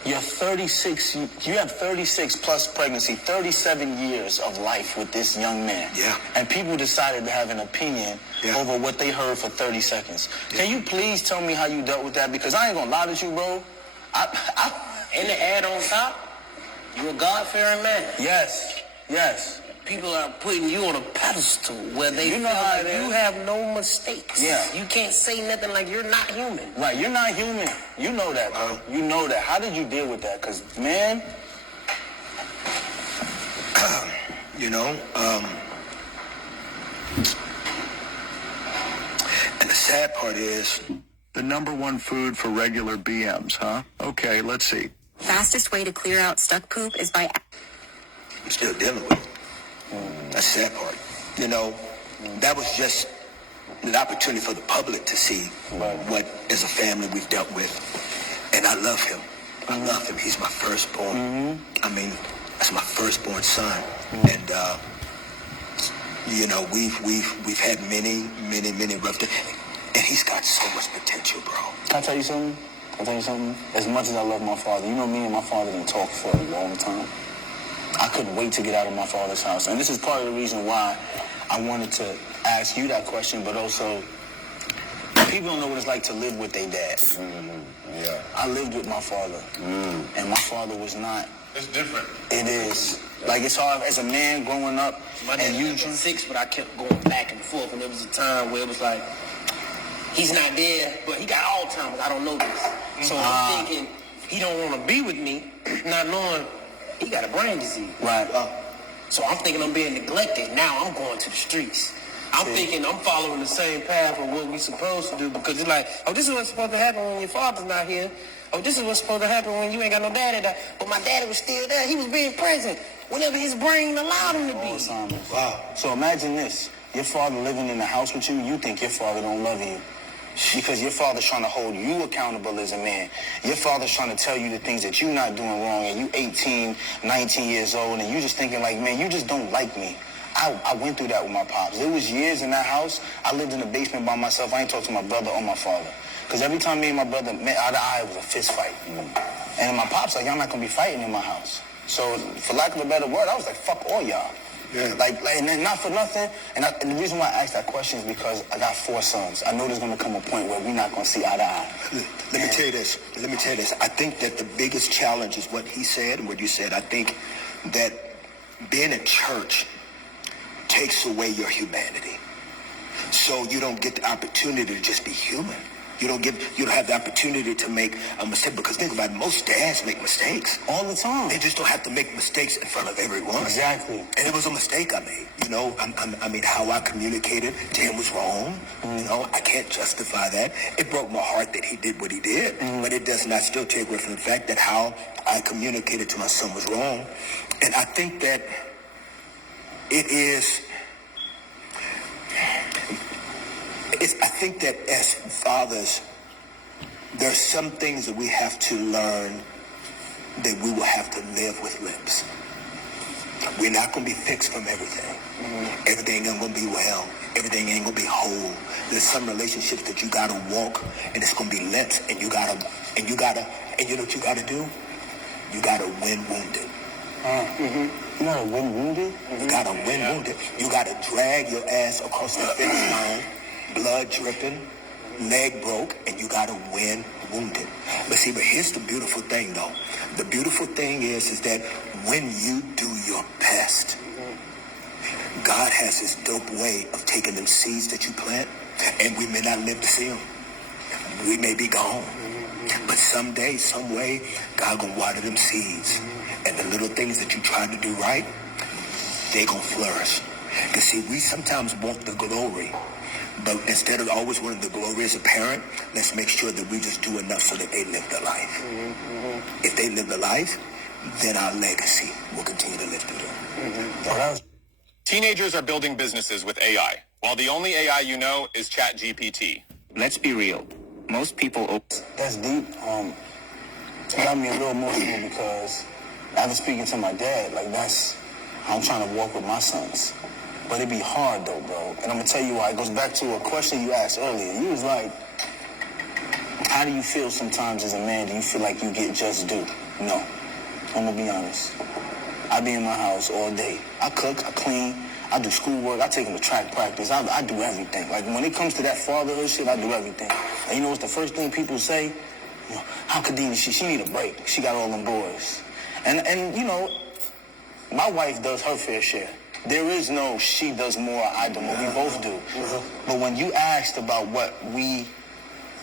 you're 36, you have 36 plus pregnancy, 37 years of life with this young man. Yeah. And people decided to have an opinion over what they heard for 30 seconds. Yeah. Can you please tell me how you dealt with that? Because I ain't gonna lie to you, bro. And the ad on top, you're a God-fearing man. Yes. People are putting you on a pedestal where they feel like you have no mistakes. Yeah. You can't say nothing like you're not human. Right, you're not human. You know that, bro. You know that. How did you deal with that? Because, man... and the sad part is... The number one food for regular BMs, huh? Okay, let's see. Fastest way to clear out stuck poop is by... I'm still dealing with it. That's the sad part. That was just an opportunity for the public to see what, as a family, we've dealt with. And I love him. I love him. He's my firstborn. I mean, that's my firstborn son. And, we've had many rough days. And he's got so much potential, bro. Can I tell you something? As much as I love my father, you know me and my father didn't talk for a long time. I couldn't wait to get out of my father's house. And this is part of the reason why I wanted to ask you that question, but also, people don't know what it's like to live with their dad. Yeah. I lived with my father, and my father was not. It's different. It is. Like, it's hard as a man growing up. My dad was 6, but I kept going back and forth, and there was a time where it was like, he's not there, but he got Alzheimer's. I don't know this. So I'm thinking, he don't want to be with me, not knowing he got a brain disease. Right. So I'm thinking I'm being neglected. Now I'm going to the streets. I'm thinking I'm following the same path of what we supposed to do because it's like, oh, this is what's supposed to happen when your father's not here. Oh, this is what's supposed to happen when you ain't got no daddy there. But my daddy was still there. He was being present whenever his brain allowed him to be. Wow. So imagine this. Your father living in the house with you, you think your father don't love you. Because your father's trying to hold you accountable as a man. Your father's trying to tell you the things that you're not doing wrong, and you 18, 19 years old, and you just thinking like, man, you just don't like me. I went through that with my pops. There was years in that house, I lived in the basement by myself. I ain't talked to my brother or my father. Because every time me and my brother met eye to eye, it was a fist fight. And my pops like, y'all not going to be fighting in my house. So for lack of a better word, I was like, fuck all y'all. Yeah. Like, and then not for nothing. And the reason why I asked that question is because I got 4 sons. I know there's going to come a point where we're not going to see eye to eye. Let me tell you this. I think that the biggest challenge is what he said and what you said. I think that being in church takes away your humanity. So you don't get the opportunity to just be human. You don't have the opportunity to make a mistake, because think about it, most dads make mistakes all the time. They just don't have to make mistakes in front of everyone. Exactly. And it was a mistake I made. You know, I mean, how I communicated to him was wrong. You know, I can't justify that. It broke my heart that he did what he did, but it does not still take away from the fact that how I communicated to my son was wrong. And I think that it is. I think that as fathers, there's some things that we have to learn that we will have to live with lips. We're not going to be fixed from everything. Everything ain't going to be well. Everything ain't going to be whole. There's some relationships that you got to walk, and it's going to be lips, and you know what you got to do? You got to win wounded. You gotta win wounded? You gotta win wounded. You gotta drag your ass across the finish line, blood dripping, leg broke, and you gotta win wounded. But here's the beautiful thing though. The beautiful thing is that when you do your best, God has this dope way of taking them seeds that you plant, and we may not live to see them. We may be gone. But someday, some way, God gonna water them seeds. And the little things that you try to do right, they gonna flourish. Because see, we sometimes want the glory, but instead of always wanting the glory as a parent, let's make sure that we just do enough so that they live their life. If they live their life, then our legacy will continue to live through them. Teenagers are building businesses with AI, while the only AI you know is ChatGPT. Let's be real. Most people... That's deep. It got me a little emotional because after speaking to my dad, like I'm trying to walk with my sons. But it'd be hard though, bro. And I'm gonna tell you why. It goes back to a question you asked earlier. You was like, how do you feel sometimes as a man? Do you feel like you get just due? No. I'm gonna be honest. I be in my house all day. I cook, I clean, I do schoolwork, I take them to track practice, I do everything. Like when it comes to that fatherhood shit, I do everything. And you know what's the first thing people say? You know, how Khadijah, she need a break. She got all them boys. And you know, my wife does her fair share. There is no she does more, I do more. We both do. But when you asked about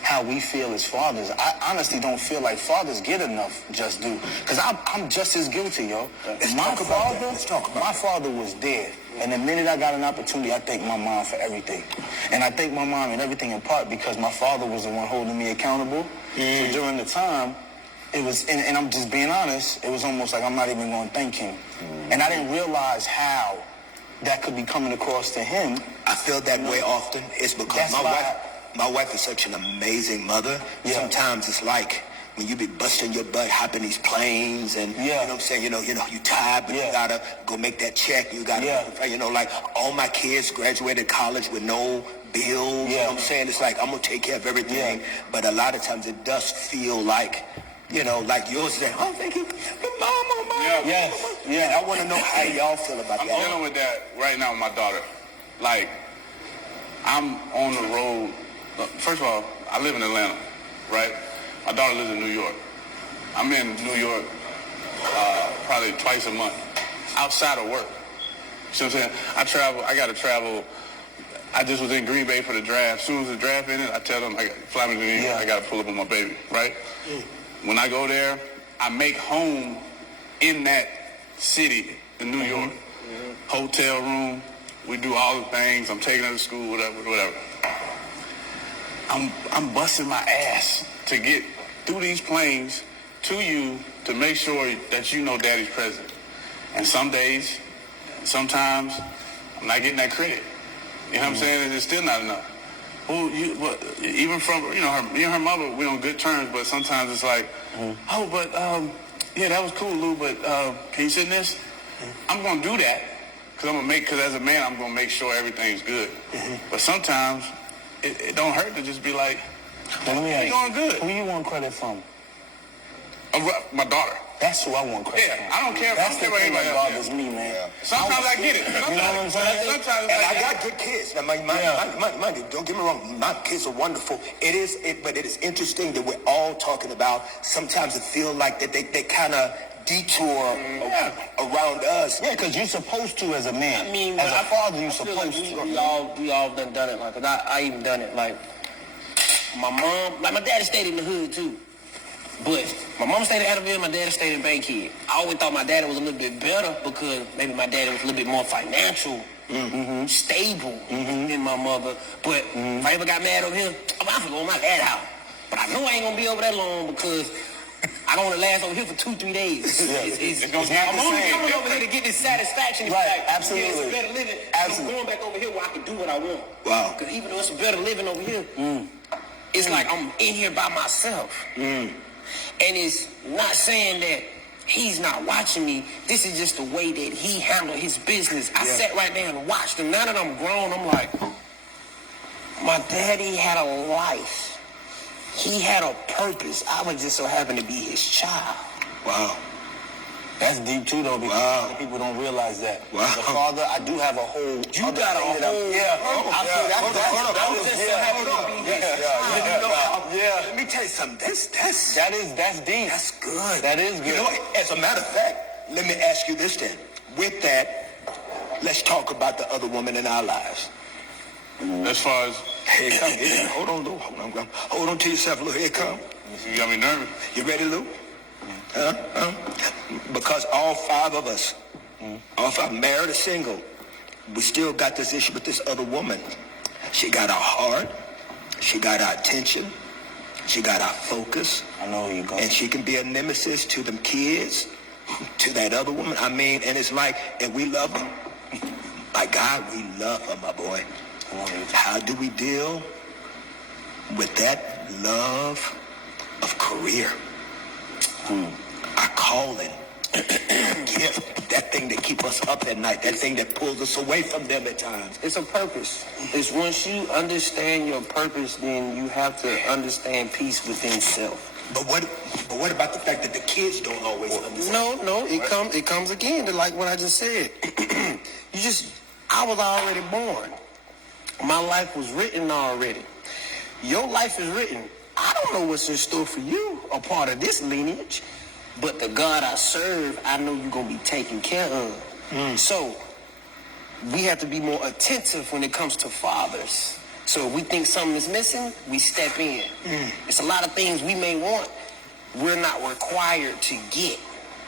how we feel as fathers, I honestly don't feel like fathers get enough just due. Because I'm just as guilty, yo. My father was dead. And the minute I got an opportunity, I thank my mom for everything. And I thank my mom and everything in part because my father was the one holding me accountable. So during the time, it was, and I'm just being honest, it was almost like I'm not even going to thank him. And I didn't realize how that could be coming across to him. I feel that way often. It's because my wife is such an amazing mother. Yeah. Sometimes it's like when you be busting your butt, hopping these planes, and you know what I'm saying, you know, you tired, but you gotta go make that check. You gotta, you know, like all my kids graduated college with no bills. You know what I'm saying? It's like I'm gonna take care of everything. But a lot of times it does feel like, you know, like yours say, oh, thank you, mama. Yeah. I want to know how y'all feel about that. I'm dealing with that right now with my daughter. Like, I'm on the road. First of all, I live in Atlanta, right? My daughter lives in New York. I'm in New York probably twice a month, outside of work. You see what I'm saying? I got to travel. I just was in Green Bay for the draft. As soon as the draft ended, I tell them, fly me to New York, I got to pull up on my baby, right? When I go there, I make home in that city in New York. Hotel room, We do all the things. I'm taking her to school, whatever. I'm busting my ass to get through these planes to you to make sure that you know Daddy's present. And some days, sometimes, I'm not getting that credit. You know what I'm saying? It's still not enough. Even from, me and her mother, we're on good terms, but sometimes it's like, yeah, that was cool, Lou, but can you sit in this? I'm going to do that because as a man, I'm going to make sure everything's good. But sometimes it don't hurt to just be like, now, let me ask you, doing good. Who you want credit from? My daughter. That's who I want credit from. I don't care. That's I don't care what anybody else bothers me, man. Yeah. Sometimes I get it. You know what I'm saying? Sometimes I got good kids. Now, don't get me wrong. My kids are wonderful. But it is interesting that we're all talking about. Sometimes it feels like that they kind of detour around us. Yeah, because you're supposed to as a man. I mean, as a father, you're supposed to. We all done it. Like, I even done it. Like, my mom, like my daddy stayed in the hood too. But my mom stayed in Adderville, my daddy stayed in Bankhead. I always thought my daddy was a little bit better because maybe my daddy was a little bit more financial, stable than my mother. But if I ever got mad over here, I'm going to go to my dad's house. But I know I ain't going to be over that long because I don't want to last over here for 2-3 days. I'm only coming over here to get this satisfaction. Right, like, absolutely. Yeah, it's better living. Absolutely. I'm going back over here where I can do what I want. Wow. Because even though it's better living over here, it's like I'm in here by myself. And it's not saying that he's not watching me. This is just the way that he handled his business. I sat right there and watched him. Now that I'm grown, I'm like, my daddy had a life. He had a purpose. I was just so happen to be his child. Wow. That's deep too, though, because people don't realize that. Wow. As a father, I do have a whole... You got a whole... Let me tell you something. That's deep. That's good. That is good. You know, as a matter of fact, let me ask you this then. With that, let's talk about the other woman in our lives. As far as... Here it comes. Here. Hold on, Lou. Hold on to yourself, Lou. Here it comes. You got me nervous. You ready, Lou? Because all five of us, all five, married or single, we still got this issue with this other woman. She got our heart. She got our attention. She got our focus. I know where you're going. And she can be a nemesis to them kids, to that other woman. I mean, and it's like, and we love her. My God, we love her, my boy. How do we deal with that love of career? Our calling, gift, that thing that keep us up at night, that thing that pulls us away from them at times. It's a purpose. It's once you understand your purpose, then you have to understand peace within self. But what about the fact that the kids don't always understand? No, it comes again to like what I just said. I was already born. My life was written already. Your life is written. I don't know what's in store for you, a part of this lineage, but the God I serve, I know you're going to be taken care of. So we have to be more attentive when it comes to fathers. So if we think something is missing, we step in. It's a lot of things we may want, we're not required to get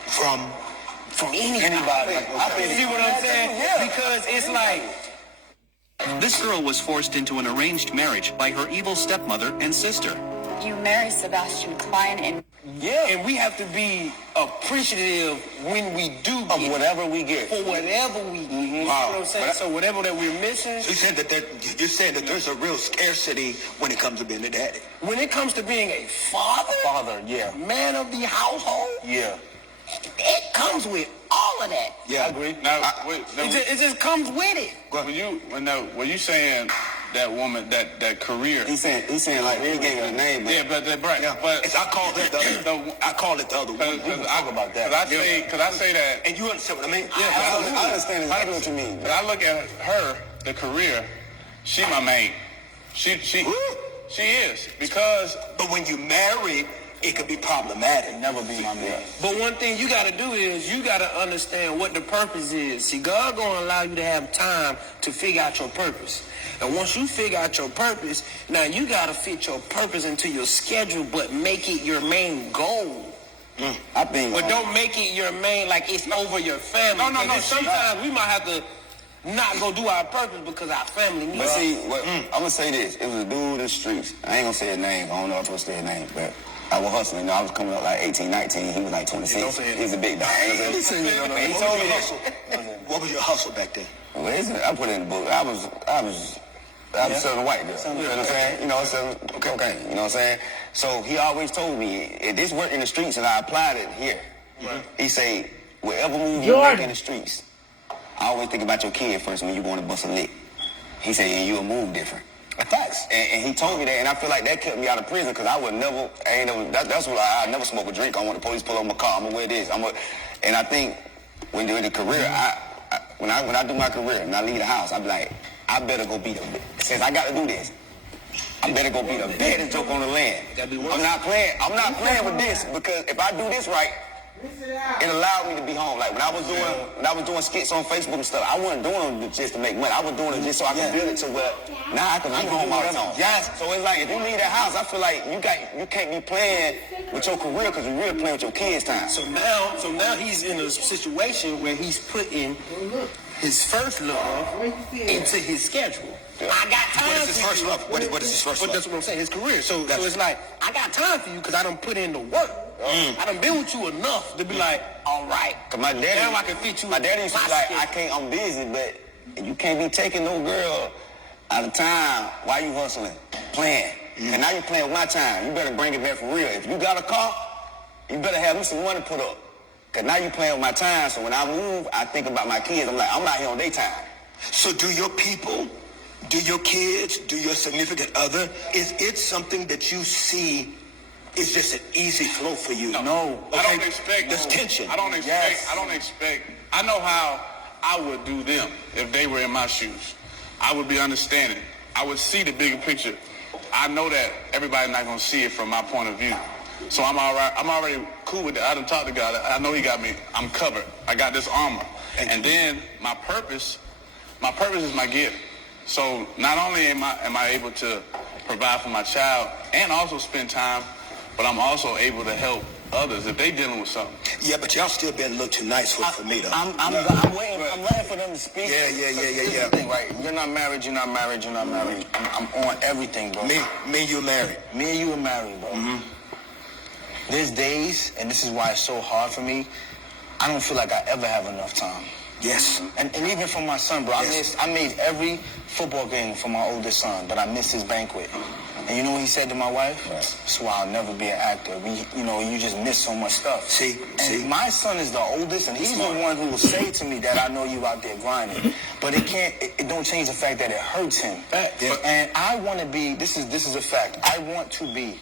from anybody. You see what I'm saying? Yeah. Because it's like... This girl was forced into an arranged marriage by her evil stepmother and sister. You marry Sebastian Klein and... Yeah, and we have to be appreciative when we do of whatever we get. For whatever we get. You know what I'm saying? So whatever that we're missing... You said that there's a real scarcity when it comes to being a daddy. When it comes to being a father, man of the household, it comes with all of that. Yeah, I agree. Now, it just comes with it. When you saying that woman, that career, he's saying like he gave it a name. But I call it the other one. We'll talk about that. Because I say that, and you understand what I mean? Yeah, I understand exactly what you mean. But I look at her, the career, she my main. She is because. But when you marry, it could be problematic. Never be my man. But one thing you got to do is you got to understand what the purpose is. See, God going to allow you to have time to figure out your purpose. And once you figure out your purpose, now you got to fit your purpose into your schedule, but make it your main goal. But don't make it your main, like it's over your family. No. Sometimes we might have to not go do our purpose because our family needs But it. see, I'm gonna say this. It was a dude in the streets. I ain't gonna say his name. I don't know if I'm supposed to say his name, but I was hustling. You know, I was coming up like 18, 19. He was like 26. He's a big dog. He told me that. What was your hustle back then? Well, I put it in the book. I was selling white girl. You know what I'm saying? You know, selling cocaine. You know what I'm saying? So he always told me, if this worked in the streets and I applied it here, he say, whatever move you make in the streets, I always think about your kid first when you going to bust a lick. He said, and you'll move different. Facts. And he told me that, and I feel like that kept me out of prison because I would never, that's what I never smoke a drink. I want the police pull up my car. I'm gonna wear this. And I think when you're in the career, when I do my career and I leave the house, I be like, I better go be since I got to do this, I better go be the baddest joke on the land. I'm not playing with this because if I do this right, it allowed me to be home. Like when I was doing skits on Facebook and stuff, I wasn't doing it just to make money. I was doing it just so I could build it to where now I can be home all the time. Yes. So it's like if you leave that house, I feel like you can't be playing with your career because you're really playing with your kids' time. So now he's in a situation where he's putting his first love into his schedule. I got time. What is his first love? What is his first love? That's what I'm saying. His career. So it's like I got time for you because I done put in the work. I done been with you enough to be like, all right. Cause my daddy, now I can fit you. My daddy used to be like, I'm busy, but you can't be taking no girl out of time. Why you hustling? Playing. And now you playing with my time. You better bring it back for real. If you got a car, you better have me some money put up. Cause now you playing with my time. So when I move, I think about my kids. I'm like, I'm out here on their time. So do your people, do your kids, do your significant other, is it something that you see is just an easy flow for you? No. Okay. I don't expect. There's tension. I don't expect. I know how I would do them if they were in my shoes. I would be understanding. I would see the bigger picture. I know that everybody's not going to see it from my point of view. So I'm all right. I'm already cool with it. I done talked to God. I know he got me. I'm covered. I got this armor. And then my purpose is my gift. So not only am I able to provide for my child and also spend time, but I'm also able to help others if they dealing with something. Yeah, but y'all still been a little too nice for me though. I'm waiting for them to speak. Yeah. Thing, right? You're not married. I'm on everything, bro. Me and you are married. Me and you are married, bro. Mm-hmm. There's days, and this is why it's so hard for me, I don't feel like I ever have enough time. Yes. And even for my son, bro, yes. I made every football game for my oldest son, but I missed his banquet. And you know what he said to my wife? That's why I'll never be an actor. You just miss so much stuff. See. My son is the oldest, and he's the one who will say to me that I know you out there grinding. But it don't change the fact that it hurts him. And I want to be, this is a fact, I want to be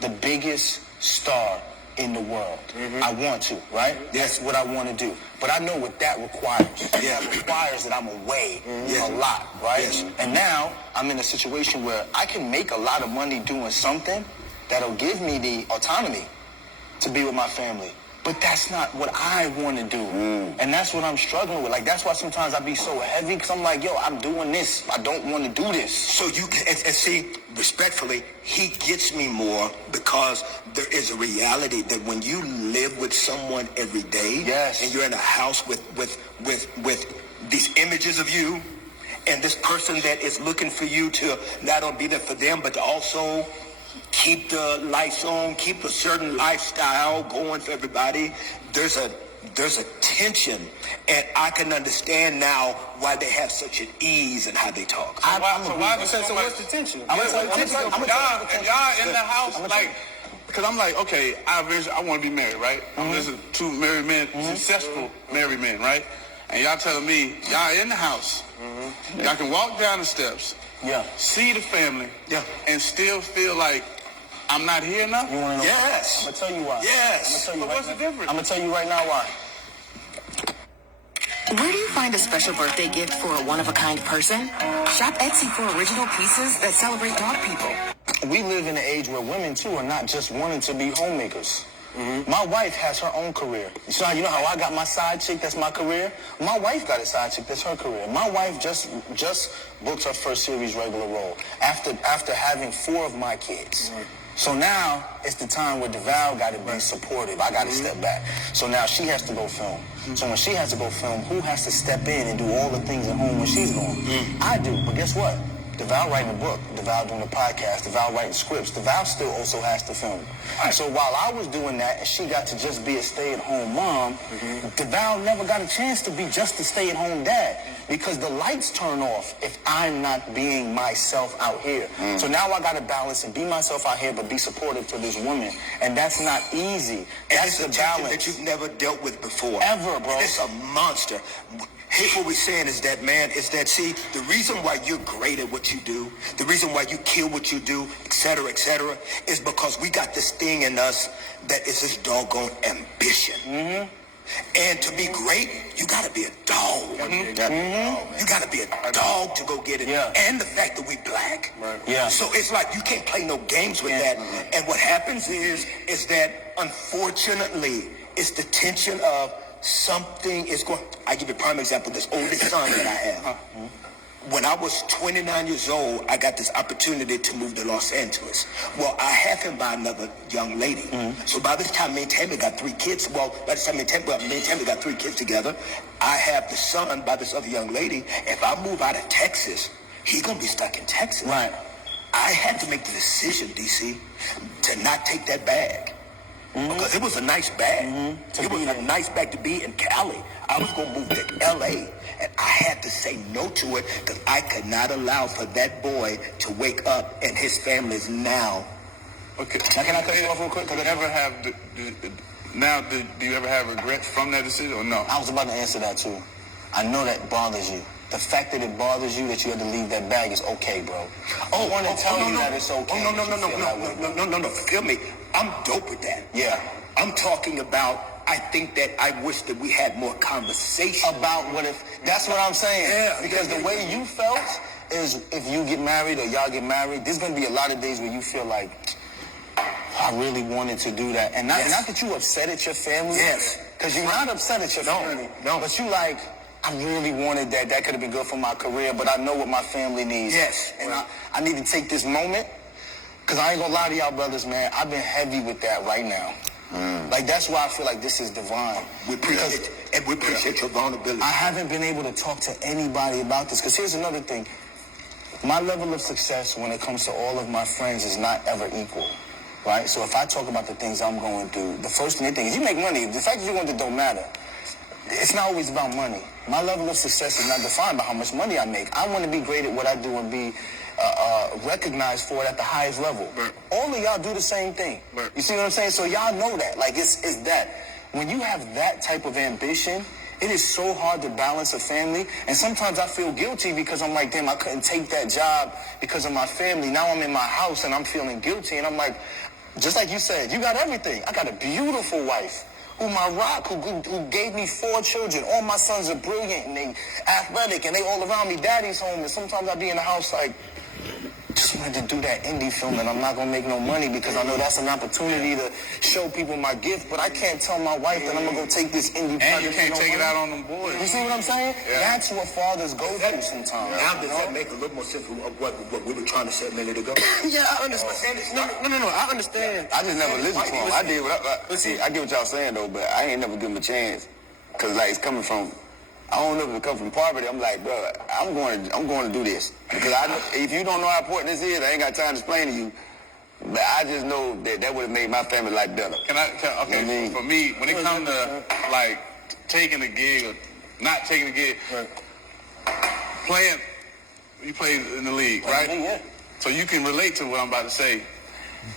the biggest star in the world. I want to, right? That's what I want to do. But I know what that requires. Yeah, it requires that I'm away a lot, right? Yes. And now I'm in a situation where I can make a lot of money doing something that'll give me the autonomy to be with my family. But that's not what I want to do. And that's what I'm struggling with. Like, that's why sometimes I be so heavy, because I'm like, yo, I'm doing this. I don't want to do this. So you can, and see, respectfully, he gets me more because there is a reality that when you live with someone every day, and you're in a house with these images of you, and this person that is looking for you to not only be there for them, but to also keep the lights on, keep a certain lifestyle going for everybody. There's a tension, and I can understand now why they have such an ease in how they talk. So what's the tension? Y'all in the house, like, because I'm like, okay, I want to be married, right? I'm listening to two married men, successful married men, right? And y'all telling me, y'all in the house, y'all can walk down the steps, see the family, and still feel like I'm not here enough? You want to know? Yes. I'm going to tell you why. Yes. What's the difference? I'm going to tell you right now why. Where do you find a special birthday gift for a one-of-a-kind person? Shop Etsy for original pieces that celebrate dog people. We live in an age where women, too, are not just wanting to be homemakers. My wife has her own career. So you know how I got my side chick, that's my career? My wife got a side chick, that's her career. My wife just booked her first series regular role after having 4 of my kids. So now it's the time where DeVal got to be supportive. I got to step back. So now she has to go film. So when she has to go film, who has to step in and do all the things at home when she's gone? I do. But guess what? DeVal writing a book, DeVal doing a podcast, DeVal writing scripts. DeVal still also has to film. So while I was doing that and she got to just be a stay-at-home mom, DeVal never got a chance to be just a stay-at-home dad because the lights turn off if I'm not being myself out here. So now I got to balance and be myself out here but be supportive to this woman. And that's not easy. That's the balance that you've never dealt with before. Ever, bro. It's a monster. Here's what we're saying is that, man, see, the reason why you're great at what you do, the reason why you kill what you do, et cetera, is because we got this thing in us that is this doggone ambition. And to be great, you got to be a dog. You got to be a dog to go get it. And the fact that we black. So it's like you can't play no games with that. And what happens is that, unfortunately, it's the tension of something is going. I give you a prime example. This oldest son that I have. When I was 29 years old, I got this opportunity to move to Los Angeles. Well, I have him by another young lady. So by this time, me and Tammy got 3 kids. Well, by the time me and Tammy got 3 kids together, I have the son by this other young lady. If I move out of Texas, he's going to be stuck in Texas. Right. I had to make the decision, DC, to not take that bag. Because it was a nice bag. It was a nice bag to be in Cali. I was going to move to L.A., and I had to say no to it because I could not allow for that boy to wake up and his family is now. Okay. Now, can I cut you off real quick? Do you ever have regrets from that decision or no? I was about to answer that too. I know that bothers you. The fact that it bothers you that you had to leave that bag is okay, bro. I want to tell you that it's okay. No. Feel me. I'm dope with that. Yeah. I'm talking about, I think that I wish that we had more conversation. About what if, that's what I'm saying. Yeah. Because the way you felt is if you get married or y'all get married, there's going to be a lot of days where you feel like, I really wanted to do that. And not that you upset at your family. Yes. Because you're not upset at your family. No. But you like, I really wanted that. That could have been good for my career, but I know what my family needs. Yes. And I need to take this moment, because I ain't going to lie to y'all brothers, man. I've been heavy with that right now. Like, that's why I feel like this is divine. We appreciate your vulnerability. I haven't been able to talk to anybody about this, because here's another thing. My level of success when it comes to all of my friends is not ever equal, right? So if I talk about the things I'm going through, the first thing they think is, you make money. The fact that you're going to don't matter. It's not always about money. My level of success is not defined by how much money I make. I want to be great at what I do and be recognized for it at the highest level. All of y'all do the same thing. You see what I'm saying? So y'all know that. Like, it's that. When you have that type of ambition, it is so hard to balance a family. And sometimes I feel guilty because I'm like, damn, I couldn't take that job because of my family. Now I'm in my house and I'm feeling guilty. And I'm like, just like you said, you got everything. I got a beautiful wife. Who my rock, who gave me 4 children. All my sons are brilliant and they athletic and they all around me. Daddy's home, and sometimes I be in the house like, just wanted to do that indie film and I'm not gonna make no money because I know that's an opportunity to show people my gift, but I can't tell my wife that I'm gonna go take this indie project. And you can't take it out on them boys. You see what I'm saying? Yeah. That's what fathers go through sometimes. Now does that make a little more sense of what we were trying to say a minute ago? Yeah, I understand. No, I understand. I just never listened to him. I did I get what y'all saying though, but I ain't never give him a chance. Cause like it's coming from, I don't know if it come from poverty. I'm like, bro, I'm going to do this because if you don't know how important this is, I ain't got time to explain to you. But I just know that would have made my family life better. Can I tell? Okay, you know what I mean? For me, when it comes to like taking a gig or not taking a gig, you play in the league, right? Yeah. So you can relate to what I'm about to say.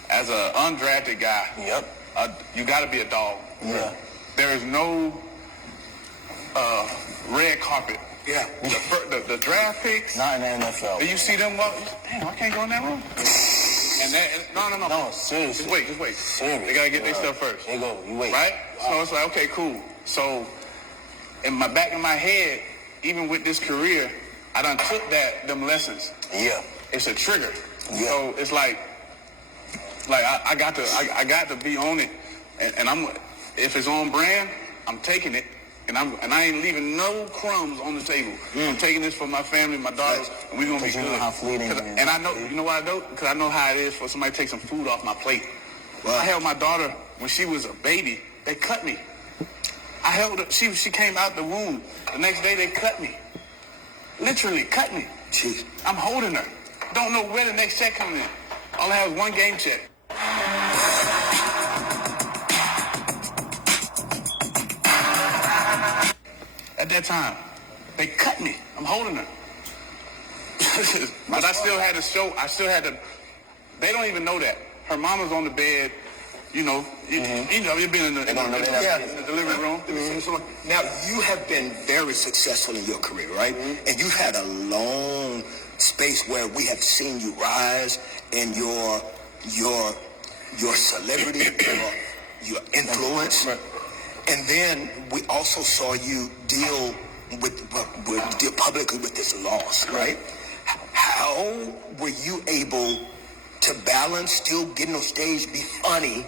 As an undrafted guy, you got to be a dog. Yeah. There is no red carpet. Yeah. The draft picks. Not in the NFL. You see them walk. Damn, I can't go in that room. And no. No, seriously. Just wait. Seriously. They gotta get their stuff first. There you go. You wait. Right? So it's like, okay, cool. So in the back of my head, even with this career, I done took them lessons. Yeah. It's a trigger. Yeah. So it's like I got to be on it, and I'm if it's on brand, I'm taking it. and I ain't leaving no crumbs on the table. I'm taking this for my family, my daughters, and we're gonna be good. You know how fleeting it is. And I know, you know why I know? Because I know how it is for somebody to take some food off my plate. I held my daughter when she was a baby. They cut me. I held her. She came out the womb. The next day they cut me. Literally cut me. Jeez. I'm holding her. Don't know where the next check comes in. All I have is one game check. At that time, they cut me. I'm holding her. But I still had to show, they don't even know that. Her mama's on the bed, you know, you've been in the delivery room. So now, you have been very successful in your career, right? And you've had a long space where we have seen you rise in your celebrity, your influence. Right. And then we also saw you deal publicly with this loss, right? How were you able to balance, still get on stage, be funny,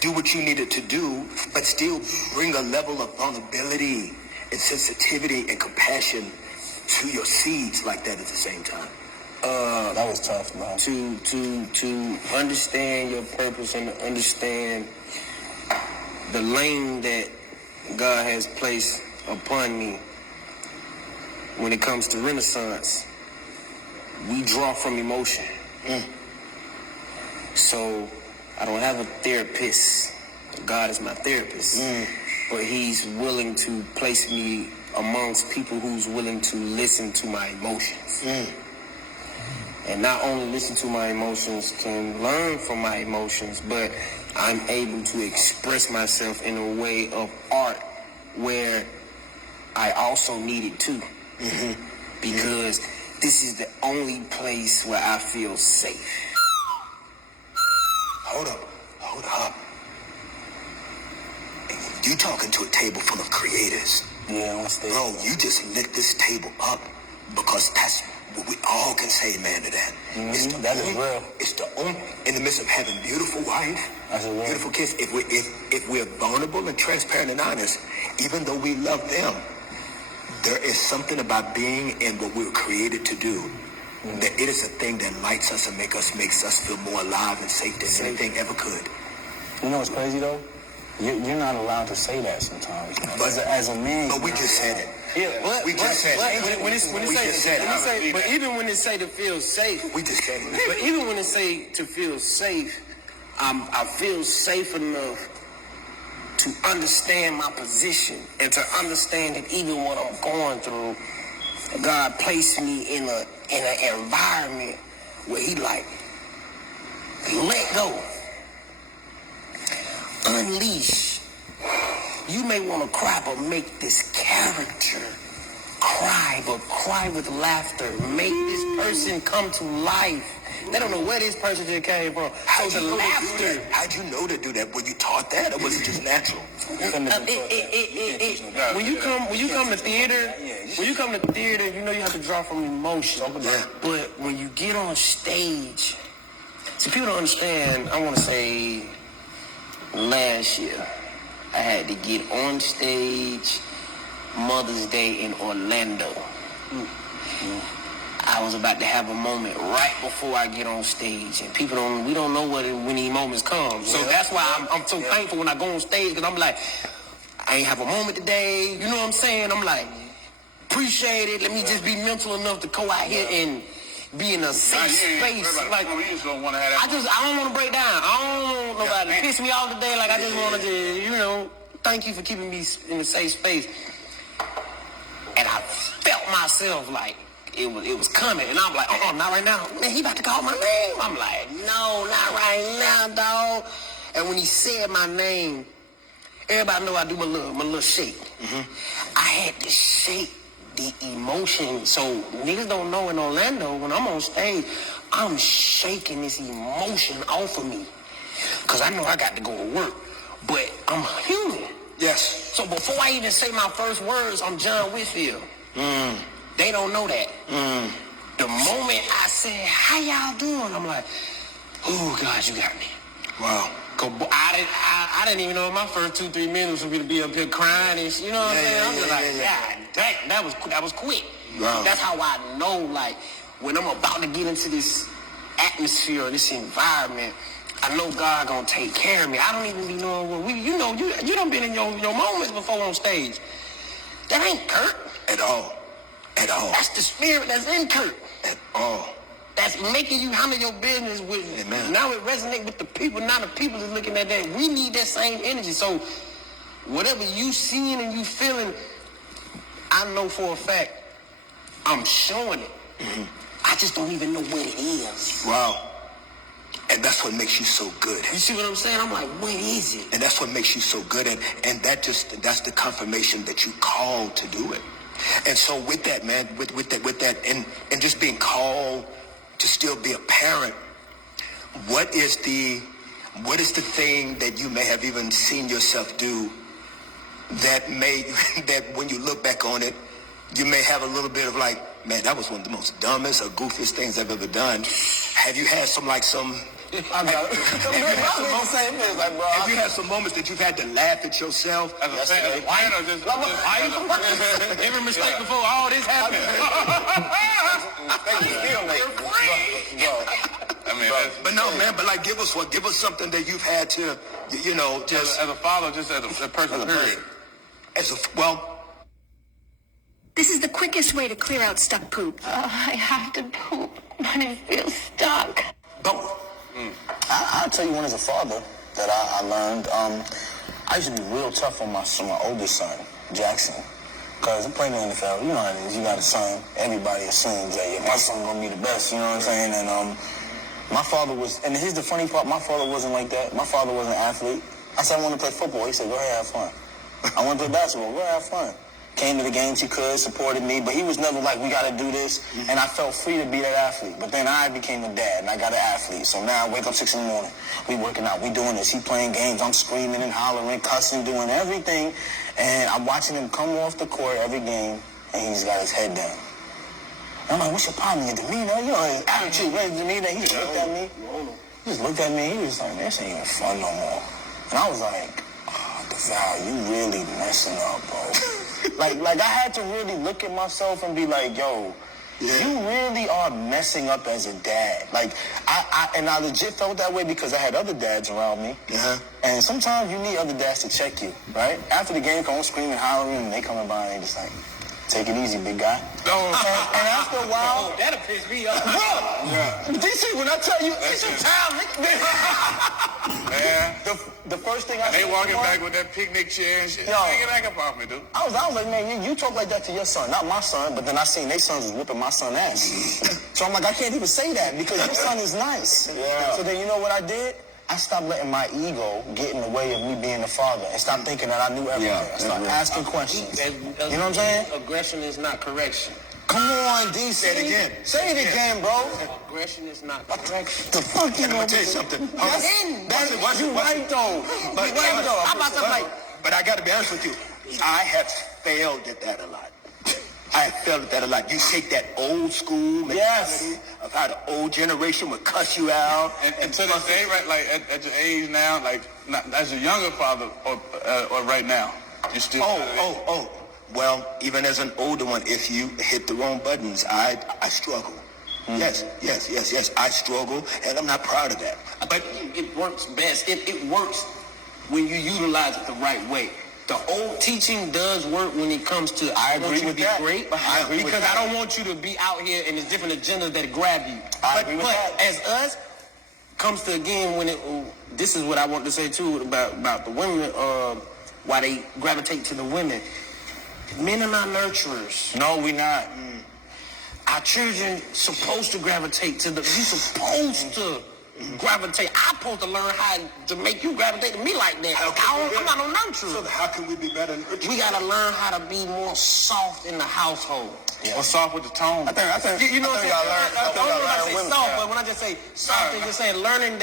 do what you needed to do, but still bring a level of vulnerability and sensitivity and compassion to your seeds like that at the same time? That was tough, bro. To understand your purpose and to understand the lane that God has placed upon me when it comes to Renaissance, we draw from emotion. So I don't have a therapist. God is my therapist. But he's willing to place me amongst people who's willing to listen to my emotions. And not only listen to my emotions, can learn from my emotions, but I'm able to express myself in a way of art where I also need it too. Because this is the only place where I feel safe. Hold up. You talking to a table full of creators. Yeah, on stage. Bro, you just lit this table up because that's what we all can say amen to that. That is real. It's the only, in the midst of having beautiful wife, beautiful kids, if we're vulnerable and transparent and honest, even though we love them, there is something about being in what we were created to do. That it is a thing that lights us and makes us feel more alive and safe than anything ever could. You know what's crazy though? You're not allowed to say that sometimes. But as a man, but we just said it. Yeah, but we just said it. But even when it say to feel safe, we just said it. But even when it say to feel safe, I feel safe enough to understand my position and to understand that even what I'm going through, God placed me in an environment where he like, let go. Unleash. You may want to cry, but make this character cry, but cry with laughter. Make this person come to life. They don't know where this person just came from. How'd you know to do that? Were you taught that, or was it just natural? When you come to theater, you know you have to draw from emotion. But when you get on stage, see, people don't understand. I want to say, last year, I had to get on stage Mother's Day in Orlando. I was about to have a moment right before I get on stage, and we don't know when these moments come. So that's why I'm so thankful when I go on stage, because I'm like, I ain't have a moment today. You know what I'm saying? I'm like, appreciate it. Let me just be mental enough to go out here and be in a safe space. Like, I don't want to break down. I don't want nobody to piss me off today. Like, I just want to, thank you for keeping me in a safe space. And I felt myself like it was coming, and I'm like, not right now. Man, he about to call my name. I'm like, no, not right now, dog. And when he said my name, everybody know I do my little shake. I had to shake the emotion. So niggas don't know in Orlando, when I'm on stage, I'm shaking this emotion off of me. Because I know I got to go to work, but I'm human. Yes. So before I even say my first words, I'm John Whitfield. They don't know that. The moment I said, how y'all doing? I'm like, oh, God, you got me. Wow. I didn't even know my first 2-3 minutes was gonna be up here crying and you know what I'm saying? I'm just like, yeah, dang, that was quick. Wow. That's how I know, like, when I'm about to get into this atmosphere, this environment, I know God gonna take care of me. I don't even be knowing what you done been in your moments before on stage. That ain't Kurt. At all. That's the spirit that's in Kurt. At all. That's making you handle your business with. Amen. Now it resonates with the people. Now the people is looking at that. We need that same energy. So whatever you seeing and you feeling, I know for a fact I'm showing it. Mm-hmm. I just don't even know what it is. Wow. And that's what makes you so good. You see what I'm saying? I'm like, what is it? And that's what makes you so good. And that's the confirmation that you called to do it. And so with that, man, with that, and just being called to still be a parent, what is the thing that you may have even seen yourself do that when you look back on it, you may have a little bit of like, man, that was one of the most dumbest or goofiest things I've ever done. Have you had some have you had some moments that you've had to laugh at yourself? As a fan, every mistake before all this happened. But no, man. But like, give us something that you've had to, just as a father, just as a person. Period. This is the quickest way to clear out stuck poop. I have to poop, but I feel stuck. I'll tell you one as a father that I learned. I used to be real tough on my oldest son, Jackson. Because I'm playing in the NFL, you know how it is. You got a son, everybody assumes that my son gonna be the best, you know what I'm saying? And my father was, and here's the funny part, my father wasn't like that. My father was an athlete. I said, I want to play football. He said, go ahead, have fun. I want to play basketball. Go ahead, have fun. Came to the games he could, supported me, but he was never like, we got to do this. Mm-hmm. And I felt free to be that athlete. But then I became a dad, and I got an athlete. So now I wake up 6 in the morning. We working out. We doing this. He playing games. I'm screaming and hollering, cussing, doing everything. And I'm watching him come off the court every game, and he's got his head down. And I'm like, what's your problem? Your demeanor? You know, his attitude, his demeanor. He just looked at me. He just looked at me. He was like, this ain't even fun no more. And I was like, oh, DeVal, you really messing up, bro. Like I had to really look at myself and be like, yo, you really are messing up as a dad. Like, I legit felt that way because I had other dads around me. Uh-huh. And sometimes you need other dads to check you, right? After the game, come screaming, hollering, and they coming by and they just like, take it easy, big guy. And after a while... Oh, that'll piss me off. DC, when I tell you, it's a time, man. The first thing I said... They walking back with that picnic chair and shit. Take it back up off me, dude. I was like, man, you talk like that to your son, not my son. But then I seen their sons was whipping my son ass. So I'm like, I can't even say that because your son is nice. Yeah. So then you know what I did? I stopped letting my ego get in the way of me being a father and stopped thinking that I knew everything. I started asking questions. You know what I'm saying? Aggression is not correction. Come on, D. Say it again. Say it again, bro. Aggression is not correction. The fuck you know? Let me tell you something. You right, though. But I got to be honest with you. I have failed at that a lot. I have failed at that a lot. You take that old school mentality of how the old generation would cuss you out. And to this day, right, like at your age now, like not, as a younger father or right now, you still. Well, even as an older one, if you hit the wrong buttons, I struggle. Mm. Yes. I struggle, and I'm not proud of that. But it works best. It works when you utilize it the right way. The old teaching does work when it comes to I agree with that. Great, because I don't want you to be out here and there's different agendas that grab you. But as us, comes to again when this is what I want to say too about the women, why they gravitate to the women. Men are not nurturers. No, we not. Our children supposed to gravitate to the. You supposed to gravitate. I'm supposed to learn how to make you gravitate to me like that. I'm not no nurturer. So how can we be better nurturers? We gotta learn how to be more soft in the household. Yeah. Or soft with the tone. I think you know what I'm saying? I don't know if I say soft, but when I just say soft, I'm just saying learning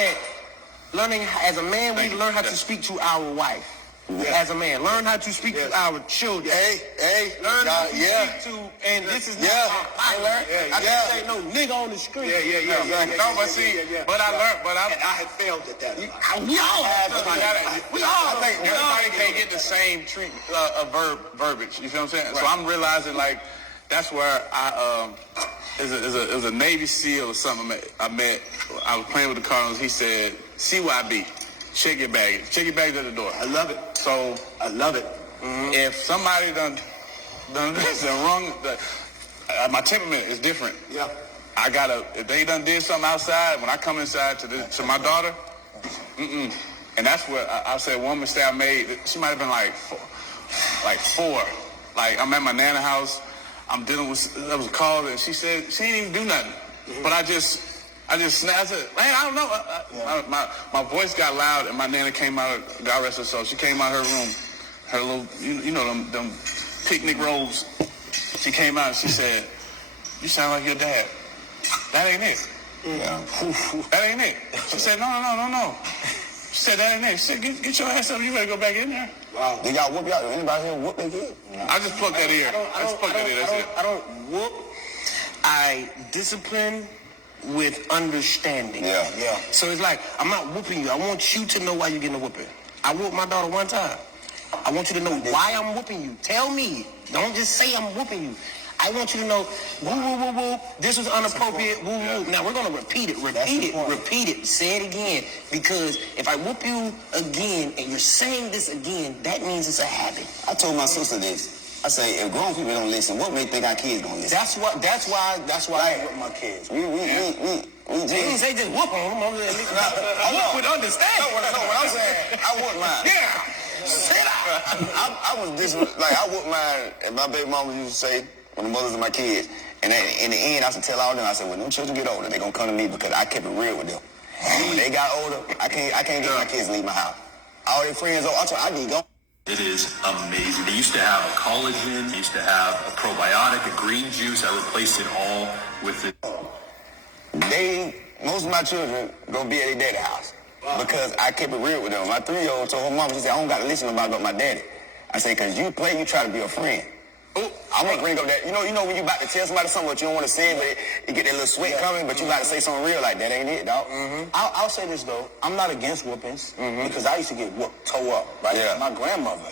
as a man, we learn how to speak to our wife. as a man. Learn how to speak to our children. Learn how to speak to, and this is not I learned. I can't say no nigga on the street. No, but see, but I learned, but I had failed at that. We all have. I think everybody can't get the same treatment of verbiage. You feel what I'm saying? So I'm realizing like that's where it was a Navy SEAL or something I met. I was playing with the Cardinals. He said, CYB, check your baggage at the door. I love it. So I love it. If somebody done wrong, my temperament is different. Yeah. If they done did something outside, when I come inside to my daughter, and that's where I said one mistake I made. She might have been like four. Like I'm at my nana house. I'm dealing with, there was a call and she said she didn't even do nothing. But I just snapped. I said, man, I don't know. My voice got loud and my nana came out, God rest her soul. She came out of her room, her little, you know them picnic robes. She came out and she said, you sound like your dad. That ain't it. That ain't it. She said, no. She said, that ain't it. She said, get your ass up. You better go back in there. Wow. Did y'all whoop y'all? Anybody here whoop their kid? I just plucked that ear. I don't whoop. I discipline with understanding. Yeah. So it's like, I'm not whooping you. I want you to know why you're getting a whooping. I whooped my daughter one time. I want you to know why I'm whooping you. Tell me. Don't just say I'm whooping you. I want you to know, woo, this was inappropriate, woo. Now we're going to repeat it, say it again. Because if I whoop you again and you're saying this again, that means it's a habit. I told my sister this. I say, if grown people don't listen, what make think our kids gonna listen? That's why I whip my kids. We didn't say just whoop on them. I whoop with understanding. No, what I'm saying, I whoop mine. Yeah. Sit out. I was this like I whoop mine, and my baby mama used to say, when the mothers of my kids, and in the end, I used to tell all of them, I said, when them children get older, they're going to come to me because I kept it real with them. When they got older, I can't get my kids to leave my house. All their friends, I need to go. It is amazing. They used to have a collagen, they used to have a probiotic, a green juice. I replaced it all with it. Most of my children going to be at their daddy's house because I kept it real with them. My 3-year-old told her mom, she said, I don't got to listen to about my daddy. I said, because you try to be a friend. I'm gonna bring up that, you know when you about to tell somebody something but you don't want to say it, but you get that little sweat coming, but you got to say something real like that ain't it, dog. I'll say this though, I'm not against whoopings because I used to get whooped, toe up, right? Yeah. My grandmother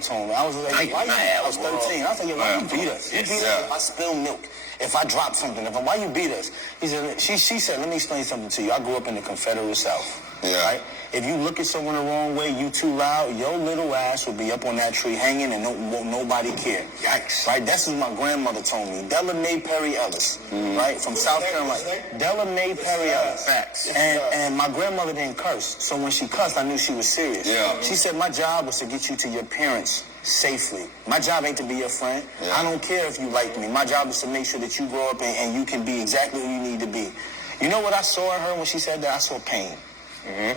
told me, I was like, I was 13. I was like, why you beat us? You beat us if I spill milk, if I drop something, why you beat us? He said, she said, let me explain something to you. I grew up in the Confederate South. Yeah. Right? If you look at someone the wrong way, you too loud, your little ass will be up on that tree hanging and won't nobody care. Yikes. Right? That's what my grandmother told me. Della Mae Perry Ellis, right? From South Carolina. Della Mae Perry Ellis. Facts. And my grandmother didn't curse. So when she cussed, I knew she was serious. Yeah. She said, my job was to get you to your parents safely. My job ain't to be your friend. Yeah. I don't care if you like me. My job is to make sure that you grow up and you can be exactly who you need to be. You know what I saw in her when she said that? I saw pain.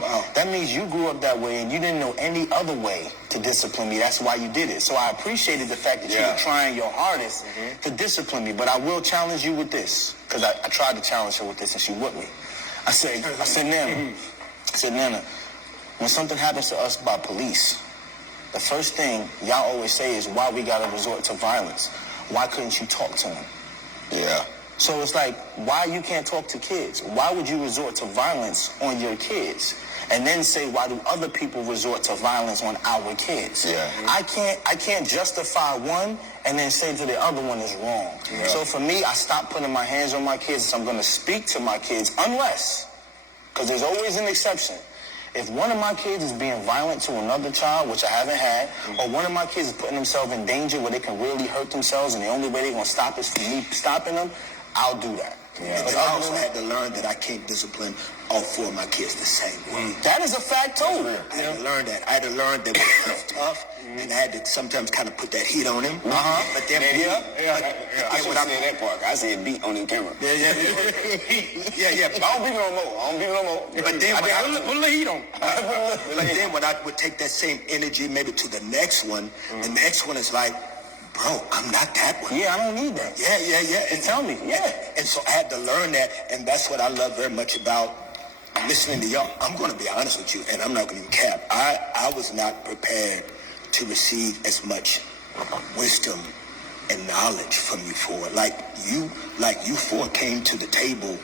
Wow. That means you grew up that way and you didn't know any other way to discipline me. That's why you did it. So I appreciated the fact that you were trying your hardest to discipline me. But I will challenge you with this, because I tried to challenge her with this and she whooped me. I said, Nana, when something happens to us by police, the first thing y'all always say is why we gotta resort to violence. Why couldn't you talk to them? Yeah. So it's like, why you can't talk to kids? Why would you resort to violence on your kids? And then say, why do other people resort to violence on our kids? Yeah. I can't justify one and then say to the other one is wrong. Yeah. So for me, I stopped putting my hands on my kids. So I'm going to speak to my kids unless, because there's always an exception. If one of my kids is being violent to another child, which I haven't had, or one of my kids is putting themselves in danger where they can really hurt themselves and the only way they're going to stop is from me stopping them, I'll do that. Yeah. But I also had to learn that I can't discipline all 4 of my kids the same way. That is a fact too. I had to learn that. I had to learn that it was tough, and I had to sometimes kind of put that heat on him. But then, I should say that part. I said beat on the camera. Yeah. I don't beat no more. But then put the heat on. But then when I would take that same energy maybe to the next one, the next one is like, bro, I'm not that one. Yeah, I don't need that. Yeah. And tell me. Yeah. And so I had to learn that, and that's what I love very much about listening to y'all, I'm going to be honest with you, and I'm not going to cap. I was not prepared to receive as much wisdom and knowledge from you four. Like you four came to the table,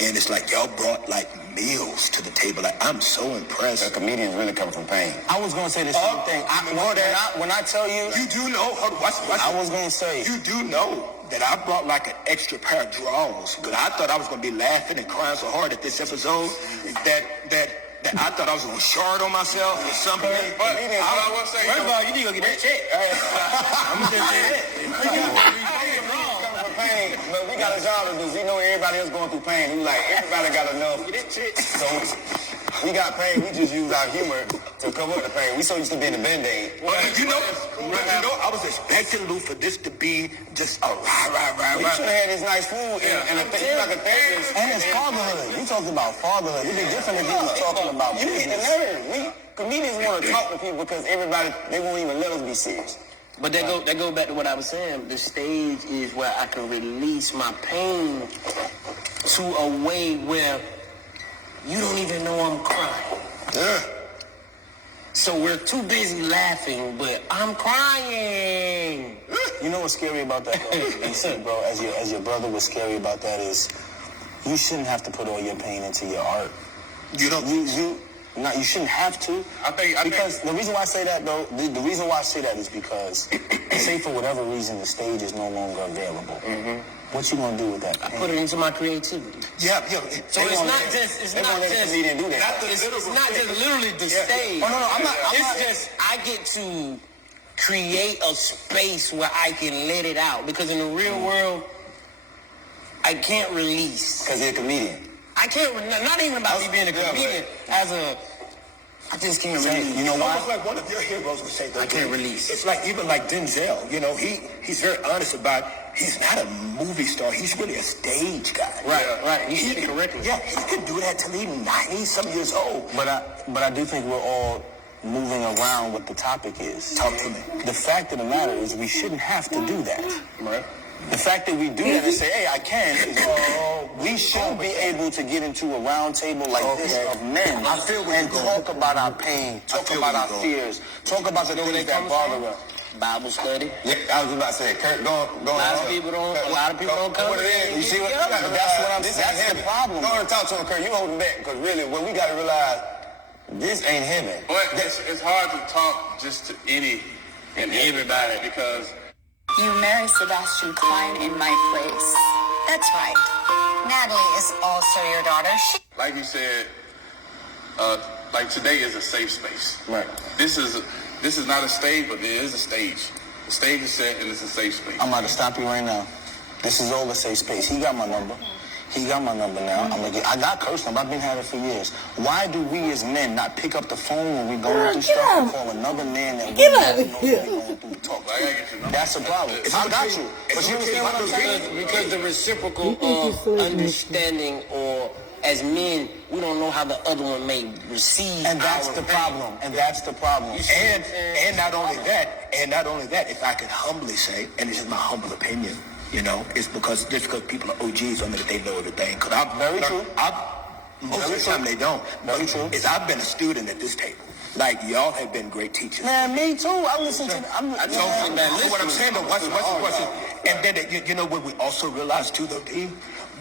and it's like y'all brought like meals to the table. Like, I'm so impressed. A comedian really come from pain. I was going to say the same thing. When I tell you... You do know... Watch I was going to say... You do know that I brought like an extra pair of drawers, but I thought I was going to be laughing and crying so hard at this episode that I thought I was going to shard on myself or something. But I will say... First of all, you need to go get that check. I'm going to just say that. Pain, but we got a job to do. We know everybody else going through pain. We like, everybody got enough. So we got pain. We just use our humor to cover up the pain. We so used to being a Band-Aid. You know, I was expecting, Lou, for this to be just a rah. We should have had this nice food and a therapist. And it's fatherhood. We talking about fatherhood. It'd be different if we was talking about business. You hit the nerve. Comedians want to talk to people because everybody, they won't even let us be serious. But that go back to what I was saying. The stage is where I can release my pain to a way where you don't even know I'm crying. Yeah. So we're too busy laughing, but I'm crying. You know what's scary about that, bro? DC, bro, as your brother, what's scary about that is you shouldn't have to put all your pain into your art. You don't. You shouldn't have to. Because the reason why I say that, though, the reason why I say that is because, say for whatever reason, the stage is no longer available. Mm-hmm. What you gonna do with that? I put it into my creativity. Yeah. So it's not just literally the stage. Oh, no, It's just I get to create a space where I can let it out. Because in the real world, I can't release. Because you're a comedian. I can't, not even about me being a comedian, I just can't release. You know why? Almost like one of your heroes would say that. I can't release. It's like, even like Denzel, you know, he's very honest about, he's not a movie star, he's really a stage guy. Right. You said it correctly. Yeah, he could do that till he's 90-some years old. But I do think we're all moving around what the topic is. Talk to me. The fact of the matter is we shouldn't have to do that. Right. The fact that we do that and say, hey, I can, is we should be able to get into a round table like this of men and talk about our pain, talk about our fears, talk about the things that bother us. Bible study. Yeah, I was about to say, Kurt, go a lot of people don't come. You see what? That's what I'm saying. That's the problem. Go and talk to him, Kurt. You holding back because really, what we got to realize, this ain't heaven. But it's hard to talk just to any and everybody because. You marry Sebastian Klein in my place. That's right. Natalie is also your daughter. Like you said, like today is a safe space. Right. This is not a stage, but there is a stage. The stage is set and it's a safe space. I'm about to stop you right now. This is all a safe space. He got my number. He got my number now. I got Kurt's number. I've been having it for years. Why do we as men not pick up the phone when we going through stuff and call another man that we know going through talk? That's a problem. I got you. But you understand what I'm saying? Because the reciprocal understanding, or as men, we don't know how the other one may receive. And that's the problem. And not only that, if I could humbly say, and this is my humble opinion, you know, it's because people are OGs on me that they know everything. Because most of the time they don't. Very true. Is I've been a student at this table. Like, y'all have been great teachers. Man, me too. I listen to... What I'm saying, though, what's and then, you know what we also realize, too, though, D?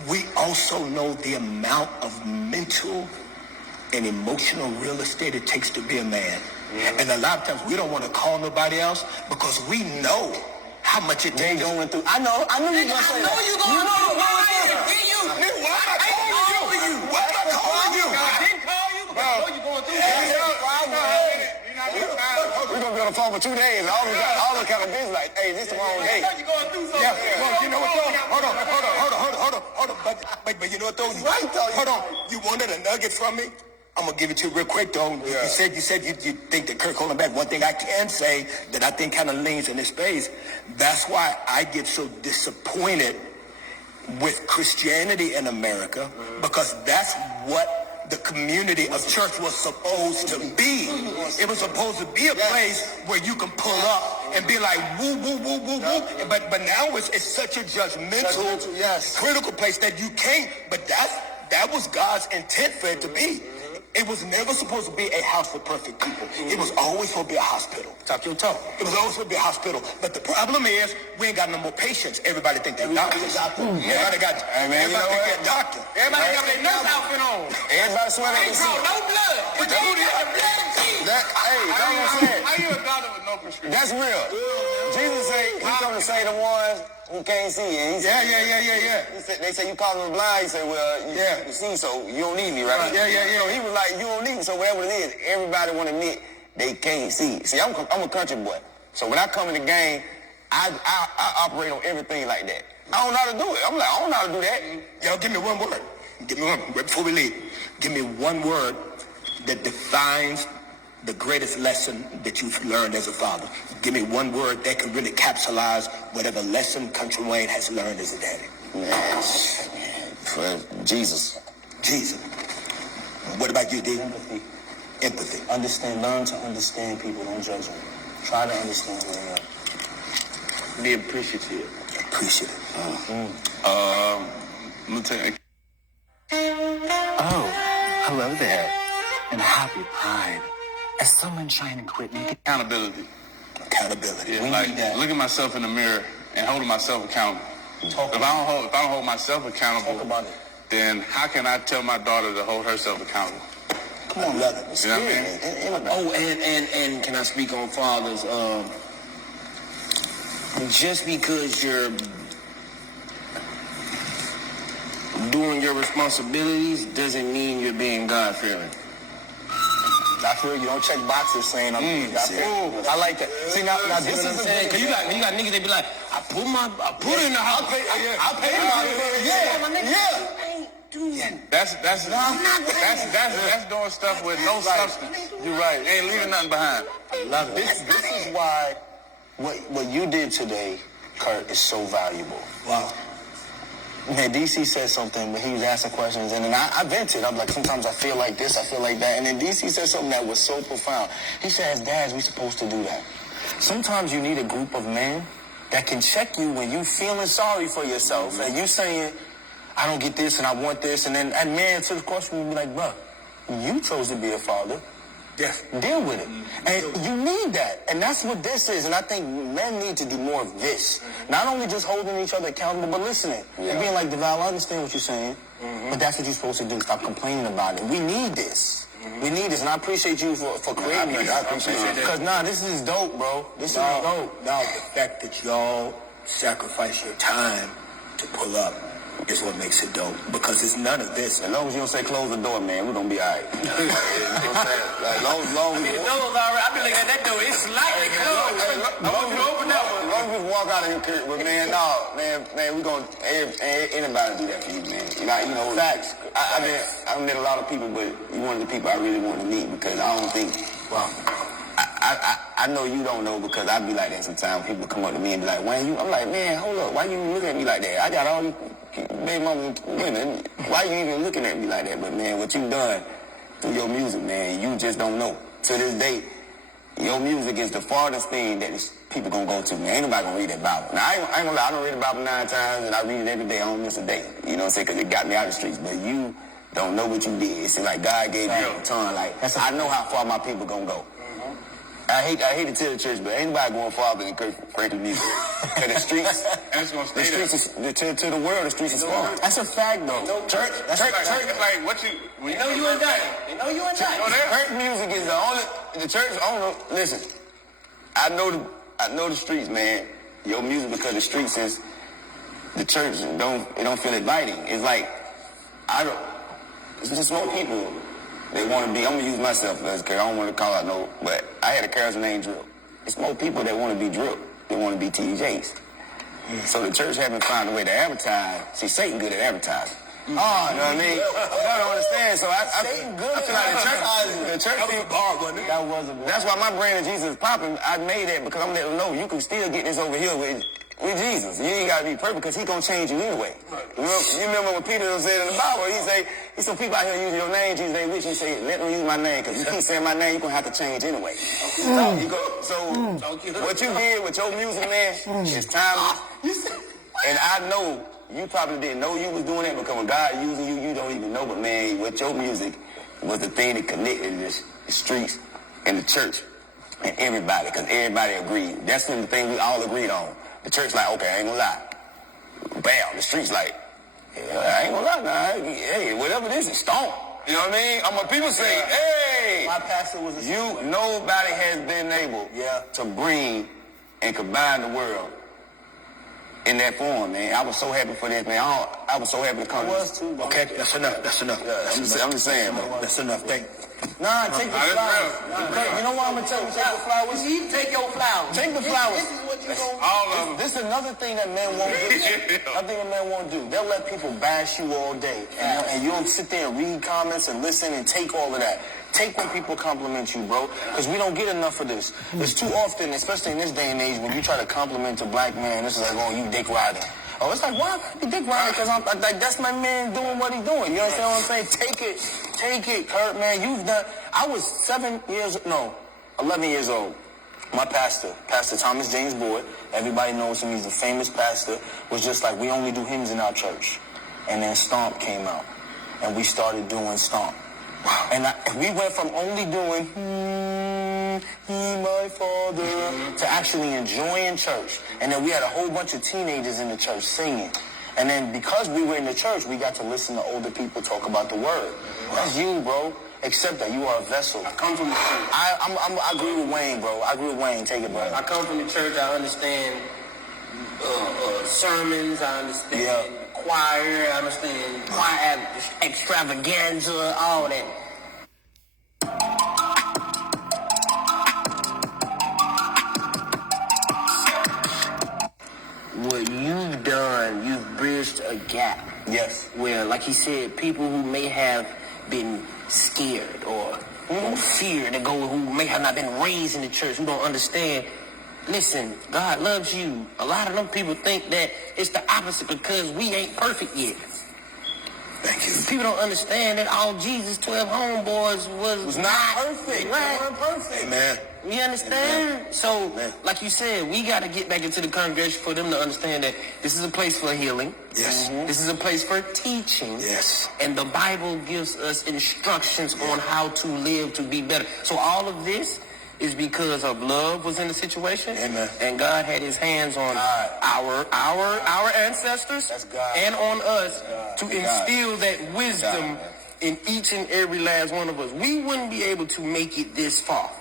We also know the amount of mental and emotional real estate it takes to be a man. And a lot of times we don't want to call nobody else because we know how much it takes. Going through. I know you gonna say that. Why am I calling you? I didn't call you. Bro, you going through we're gonna be on the phone for 2 days. All the kind of business like, hey, this is the wrong day. You going through something? Yeah. Well, you know what though? Hold on. But you know what though? Hold on. You wanted a nugget from me? I'm gonna give it to you real quick though. You said you think that Kirk holding back. One thing I can say that I think kind of leans in this space. That's why I get so disappointed with Christianity in America, because that's what the community of church was supposed to be. It was supposed to be a place where you can pull up and be like woo woo woo woo woo. But now it's such a judgmental, critical place that you can't. But that was God's intent for it to be. It was never supposed to be a house for perfect people. It was always supposed to be a hospital. Talk your talk. It was always supposed to be a hospital. But the problem is, we ain't got no more patients. Everybody think they're doctors. Everybody got, everybody think they're doctor. Everybody got their nurse outfit on. Everybody swear they ain't draw no blood. But you do the blood of Jesus. Hey, that's what I'm saying. How you a doctor with no prescription? That's real. Jesus say, he come to save the ones who can't see. And he said, yeah. They say you call him blind. He said, well, you see, so you don't need me, right? Yeah. So he was like, you don't need me. So whatever it is, everybody want to admit they can't see. See, I'm a country boy. So when I come in the game, I operate on everything like that. I don't know how to do it. I'm like, I don't know how to do that. Y'all give me one word. Give me one. Before we leave, give me one word that defines the greatest lesson that you've learned as a father. Give me one word that can really capsulize whatever lesson Country Wayne has learned as a daddy. Yes. For Jesus. Jesus. What about you, D? Empathy. Learn to understand people. Don't judge them. Try to understand who they are. Be appreciative. Let me tell you. Oh, hello there. And happy Pride. As someone shining quit me. Accountability. Yeah, We like need that. looking myself in the mirror and holding myself accountable. If I don't hold myself accountable, Talk about it. then how can I tell my daughter to hold herself accountable? Come on, brother. You know what I mean? And can I speak on fathers? Just because you're doing your responsibilities doesn't mean you're being God-fearing. I feel you don't check boxes saying I'm I like that. See now this is the thing. Cause you got niggas that be like, I put it in the house. I pay That's doing stuff with no substance. You're right. Ain't leaving nothing behind. I love it. This is why what you did today, Kurt, is so valuable. Wow. Man, DC said something when he was asking questions, and then I vented. I'm like, sometimes I feel like this, I feel like that. And then DC said something that was so profound. He said, as dads, we're supposed to do that. Sometimes you need a group of men that can check you when you feeling sorry for yourself, and you saying, I don't get this, and I want this, and then that man to the question will be like, bro, you chose to be a father. Yes. Deal with it. And you need that. And that's what this is. And I think men need to do more of this. Not only just holding each other accountable, but listening. And being like, Deval, I understand what you're saying, but that's what you're supposed to do. Stop complaining about it. We need this. We need this. And I appreciate you for creating it. I appreciate it. Because, this is dope, bro. This is dope. Now, the fact that y'all sacrifice your time to pull up is what makes it dope. Because it's none of this. As long as you don't say close the door, man, we're going to be all right. You know what I'm saying? Like, long as The door's already, I be looking at that door, it's slightly closed. I want you to open that one. As long as we walk out of here, Kurt, but man, we going to, anybody do that for you, man. You know, facts. I've met a lot of people, but you're one of the people I really want to meet because I don't think, I know you don't know because I be like that sometimes. People come up to me and be like, Wayne, I'm like, man, hold up, why you looking at me like that? I got all these baby mama women. Why you even looking at me like that? But man, what you done through your music, man, you just don't know. To this day, your music is the farthest thing that people gonna go to, man. Ain't nobody gonna read that Bible. Now, I ain't gonna lie, I don't read the Bible 9 times, and I read it every day. I don't miss a day. You know what I'm saying? Because it got me out of the streets. But you don't know what you did. It's like God gave you a baton. Like, I know how far my people gonna go. I hate to tell the church, but ain't nobody going farther than Franklin music. To the streets, to the world, the streets is small. That's a fact, though. Church, like what you, when you know you ain't that. They know you ain't that. Church music is the only, the church, I don't know, listen, I know the streets, man. Your music, because the streets is, the church don't feel inviting. It's like, it's just more people. They want to be, I'm going to use myself as, because I don't want to call out no, but I had a character named Drill. It's more people that want to be Drill. They want to be TJs. So the church haven't found a way to advertise. See, Satan good at advertising. You know what I mean? I don't understand. So I feel like the church people, that was a bar. That's why my brand of Jesus is popping. I made that because I'm letting them know you can still get this over here with Jesus. You ain't got to be perfect because he going to change you anyway. You remember what Peter said in the Bible? He say, there's some people out here using your name, Jesus ain't with you. He say, let them use my name because you keep saying my name, you're going to have to change anyway. So what you did with your music, man, is timeless. And I know you probably didn't know you was doing that because when God using you, you don't don't even know, but man, with your music was the thing that connected the streets and the church and everybody, because everybody agreed. That's the thing we all agreed on. The church like, okay, I ain't gonna lie. Bam, the streets like, yeah, I ain't gonna lie now. Hey, whatever this is, stomp. You know what I mean? People say, hey. My pastor was nobody has been able to bring and combine the world in that form, man. I was so happy for this, man. I was so happy to come. I was too, bro. Okay, that's enough. That's enough. I'm just saying, bro. That's enough. Thank you. Nah, take the flowers. You know what I'm gonna tell you? Take the flowers. You take your flowers. Take the flowers. This is what you gonna All of them. This is another thing that men won't do. I think a man won't do. They'll let people bash you all day, and you'll sit there and read comments and listen and take all of that. Take when people compliment you, bro, because we don't get enough of this. It's too often, especially in this day and age, when you try to compliment a black man, it's like, oh, you dick riding. Oh, it's like, why you dick riding? Because I'm like, that's my man doing what he's doing. You understand what I'm saying? Take it, Kurt, man. You've done. I was 11 years old. My pastor, Pastor Thomas James Boyd, everybody knows him. He's a famous pastor. Was just like, we only do hymns in our church, and then Stomp came out, and we started doing Stomp. Wow. And we went from only doing He my Father to actually enjoying church. And then we had a whole bunch of teenagers in the church singing. And then because we were in the church, we got to listen to older people talk about the word. That's you, bro. Accept that you are a vessel. I come from the church. I agree with Wayne, bro. I agree with Wayne. Take it, bro. I come from the church. I understand sermons. I understand choir. I understand choir extravaganza. All that. What you've done, you've bridged a gap. Yes. Where, like he said, people who may have been scared or feared to go, who may have not been raised in the church, who don't understand. Listen, God loves you. A lot of them people think that it's the opposite because we ain't perfect yet. Thank you. People don't understand that all Jesus' 12 homeboys was not perfect. Right? They weren't perfect. Amen. You understand? Amen. So, Amen. like you said, we got to get back into the congregation for them to understand that this is a place for healing. Yes. This is a place for teaching. Yes. And the Bible gives us instructions on how to live to be better. So all of this is because of love was in the situation. Amen. And God had his hands on our ancestors and on us to instill that wisdom in each and every last one of us. We wouldn't be able to make it this far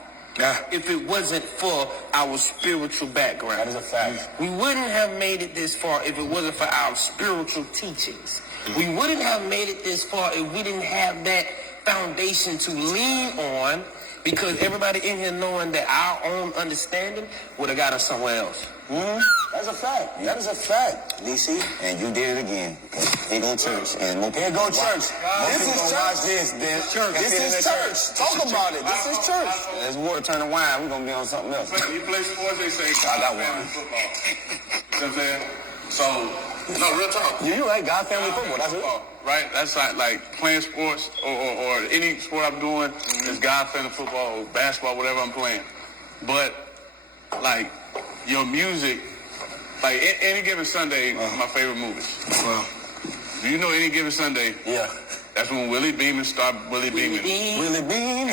if it wasn't for our spiritual background. That is a fact. We wouldn't have made it this far if it wasn't for our spiritual teachings. We wouldn't have made it this far if we didn't have that foundation to lean on, because everybody in here knowing that our own understanding would have got us somewhere else. That's a fact. That is a fact, DC. And you did it again. Here go church. And Here go church. This is church. This is church. Talk about it. This is church. There's water turn to wine. We're going to be on something else. You play sports, they say, I got family one. football. You know what I'm saying? So, no, real talk. You're right. God, family football. That's it. Right? That's like playing sports or any sport I'm doing is God, family football, or basketball, whatever I'm playing. But, like, your music, like Any Given Sunday, my favorite movie. Do you know Any Given Sunday? Yeah. That's when Willie Beeman started Willie Beeman. Willie Bean.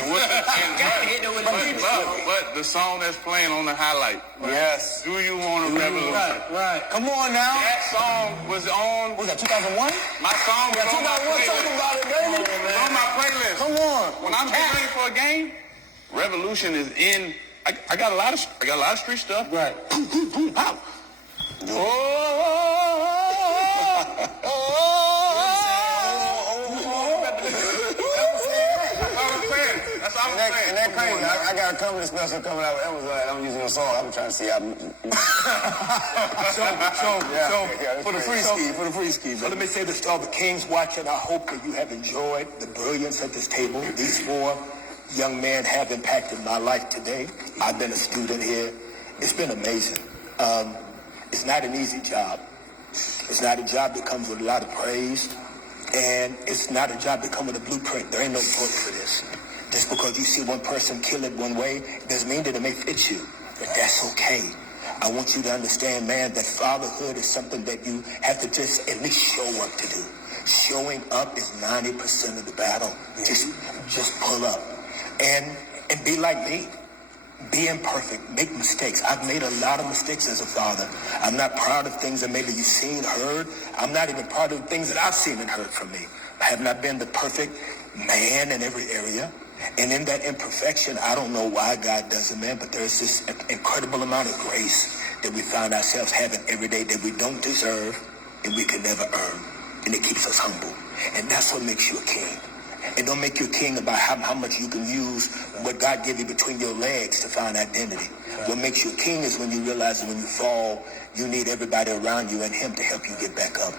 But the song that's playing on the highlight. Yes. Do You Want a Revolution? Right. Come on now. That song was on. Was that 2001? My song was on my 2001. playlist. Talk about it, baby. It was on my playlist. Come on. When I'm getting ready for a game, Revolution is in. I got a lot of street stuff. Right. Boom, boom, boom, pow. And that crazy. I got a company special coming out with Amazon. I'm using your song. I'm trying to see how. So for the free ski. So let me say this to all the Kings watching. I hope that you have enjoyed the brilliance at this table. These four young men have impacted my life today. I've been a student here. It's been amazing. It's not an easy job. It's not a job that comes with a lot of praise. And it's not a job that comes with a blueprint. There ain't no book for this. Just because you see one person kill it one way doesn't mean that it may fit you. But that's okay. I want you to understand, man, that fatherhood is something that you have to just at least show up to do. Showing up is 90% of the battle. Just pull up. And be like me. Be imperfect. Make mistakes. I've made a lot of mistakes as a father. I'm not proud of things that maybe you've seen, heard. I'm not even proud of the things that I've seen and heard from me. I have not been the perfect man in every area. And in that imperfection, I don't know why God does it, man, but there's this incredible amount of grace that we find ourselves having every day that we don't deserve and we can never earn. And it keeps us humble. And that's what makes you a king. And don't make you a king about how much you can use what God gave you between your legs to find identity. Right. What makes you a king is when you realize that when you fall, you need everybody around you and him to help you get back up.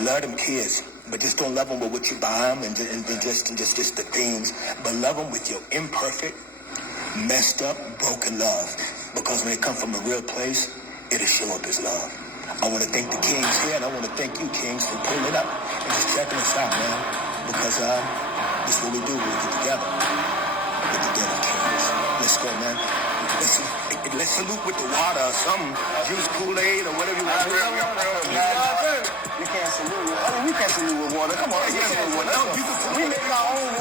Love them kids, but just don't love them with what you buy them and just the things. But love them with your imperfect, messed up, broken love. Because when it comes from a real place, it'll show up as love. I want to thank the kings here, and I want to thank you, kings, for pulling up and just checking us out, man. Because this is what we do when we get together. Get together, kings. Let's go, man. Let's salute with the water or something. Juice, Kool-Aid, or whatever you want to do. You can't salute with, we can't salute with water. Come on, let's salute with water. We make our own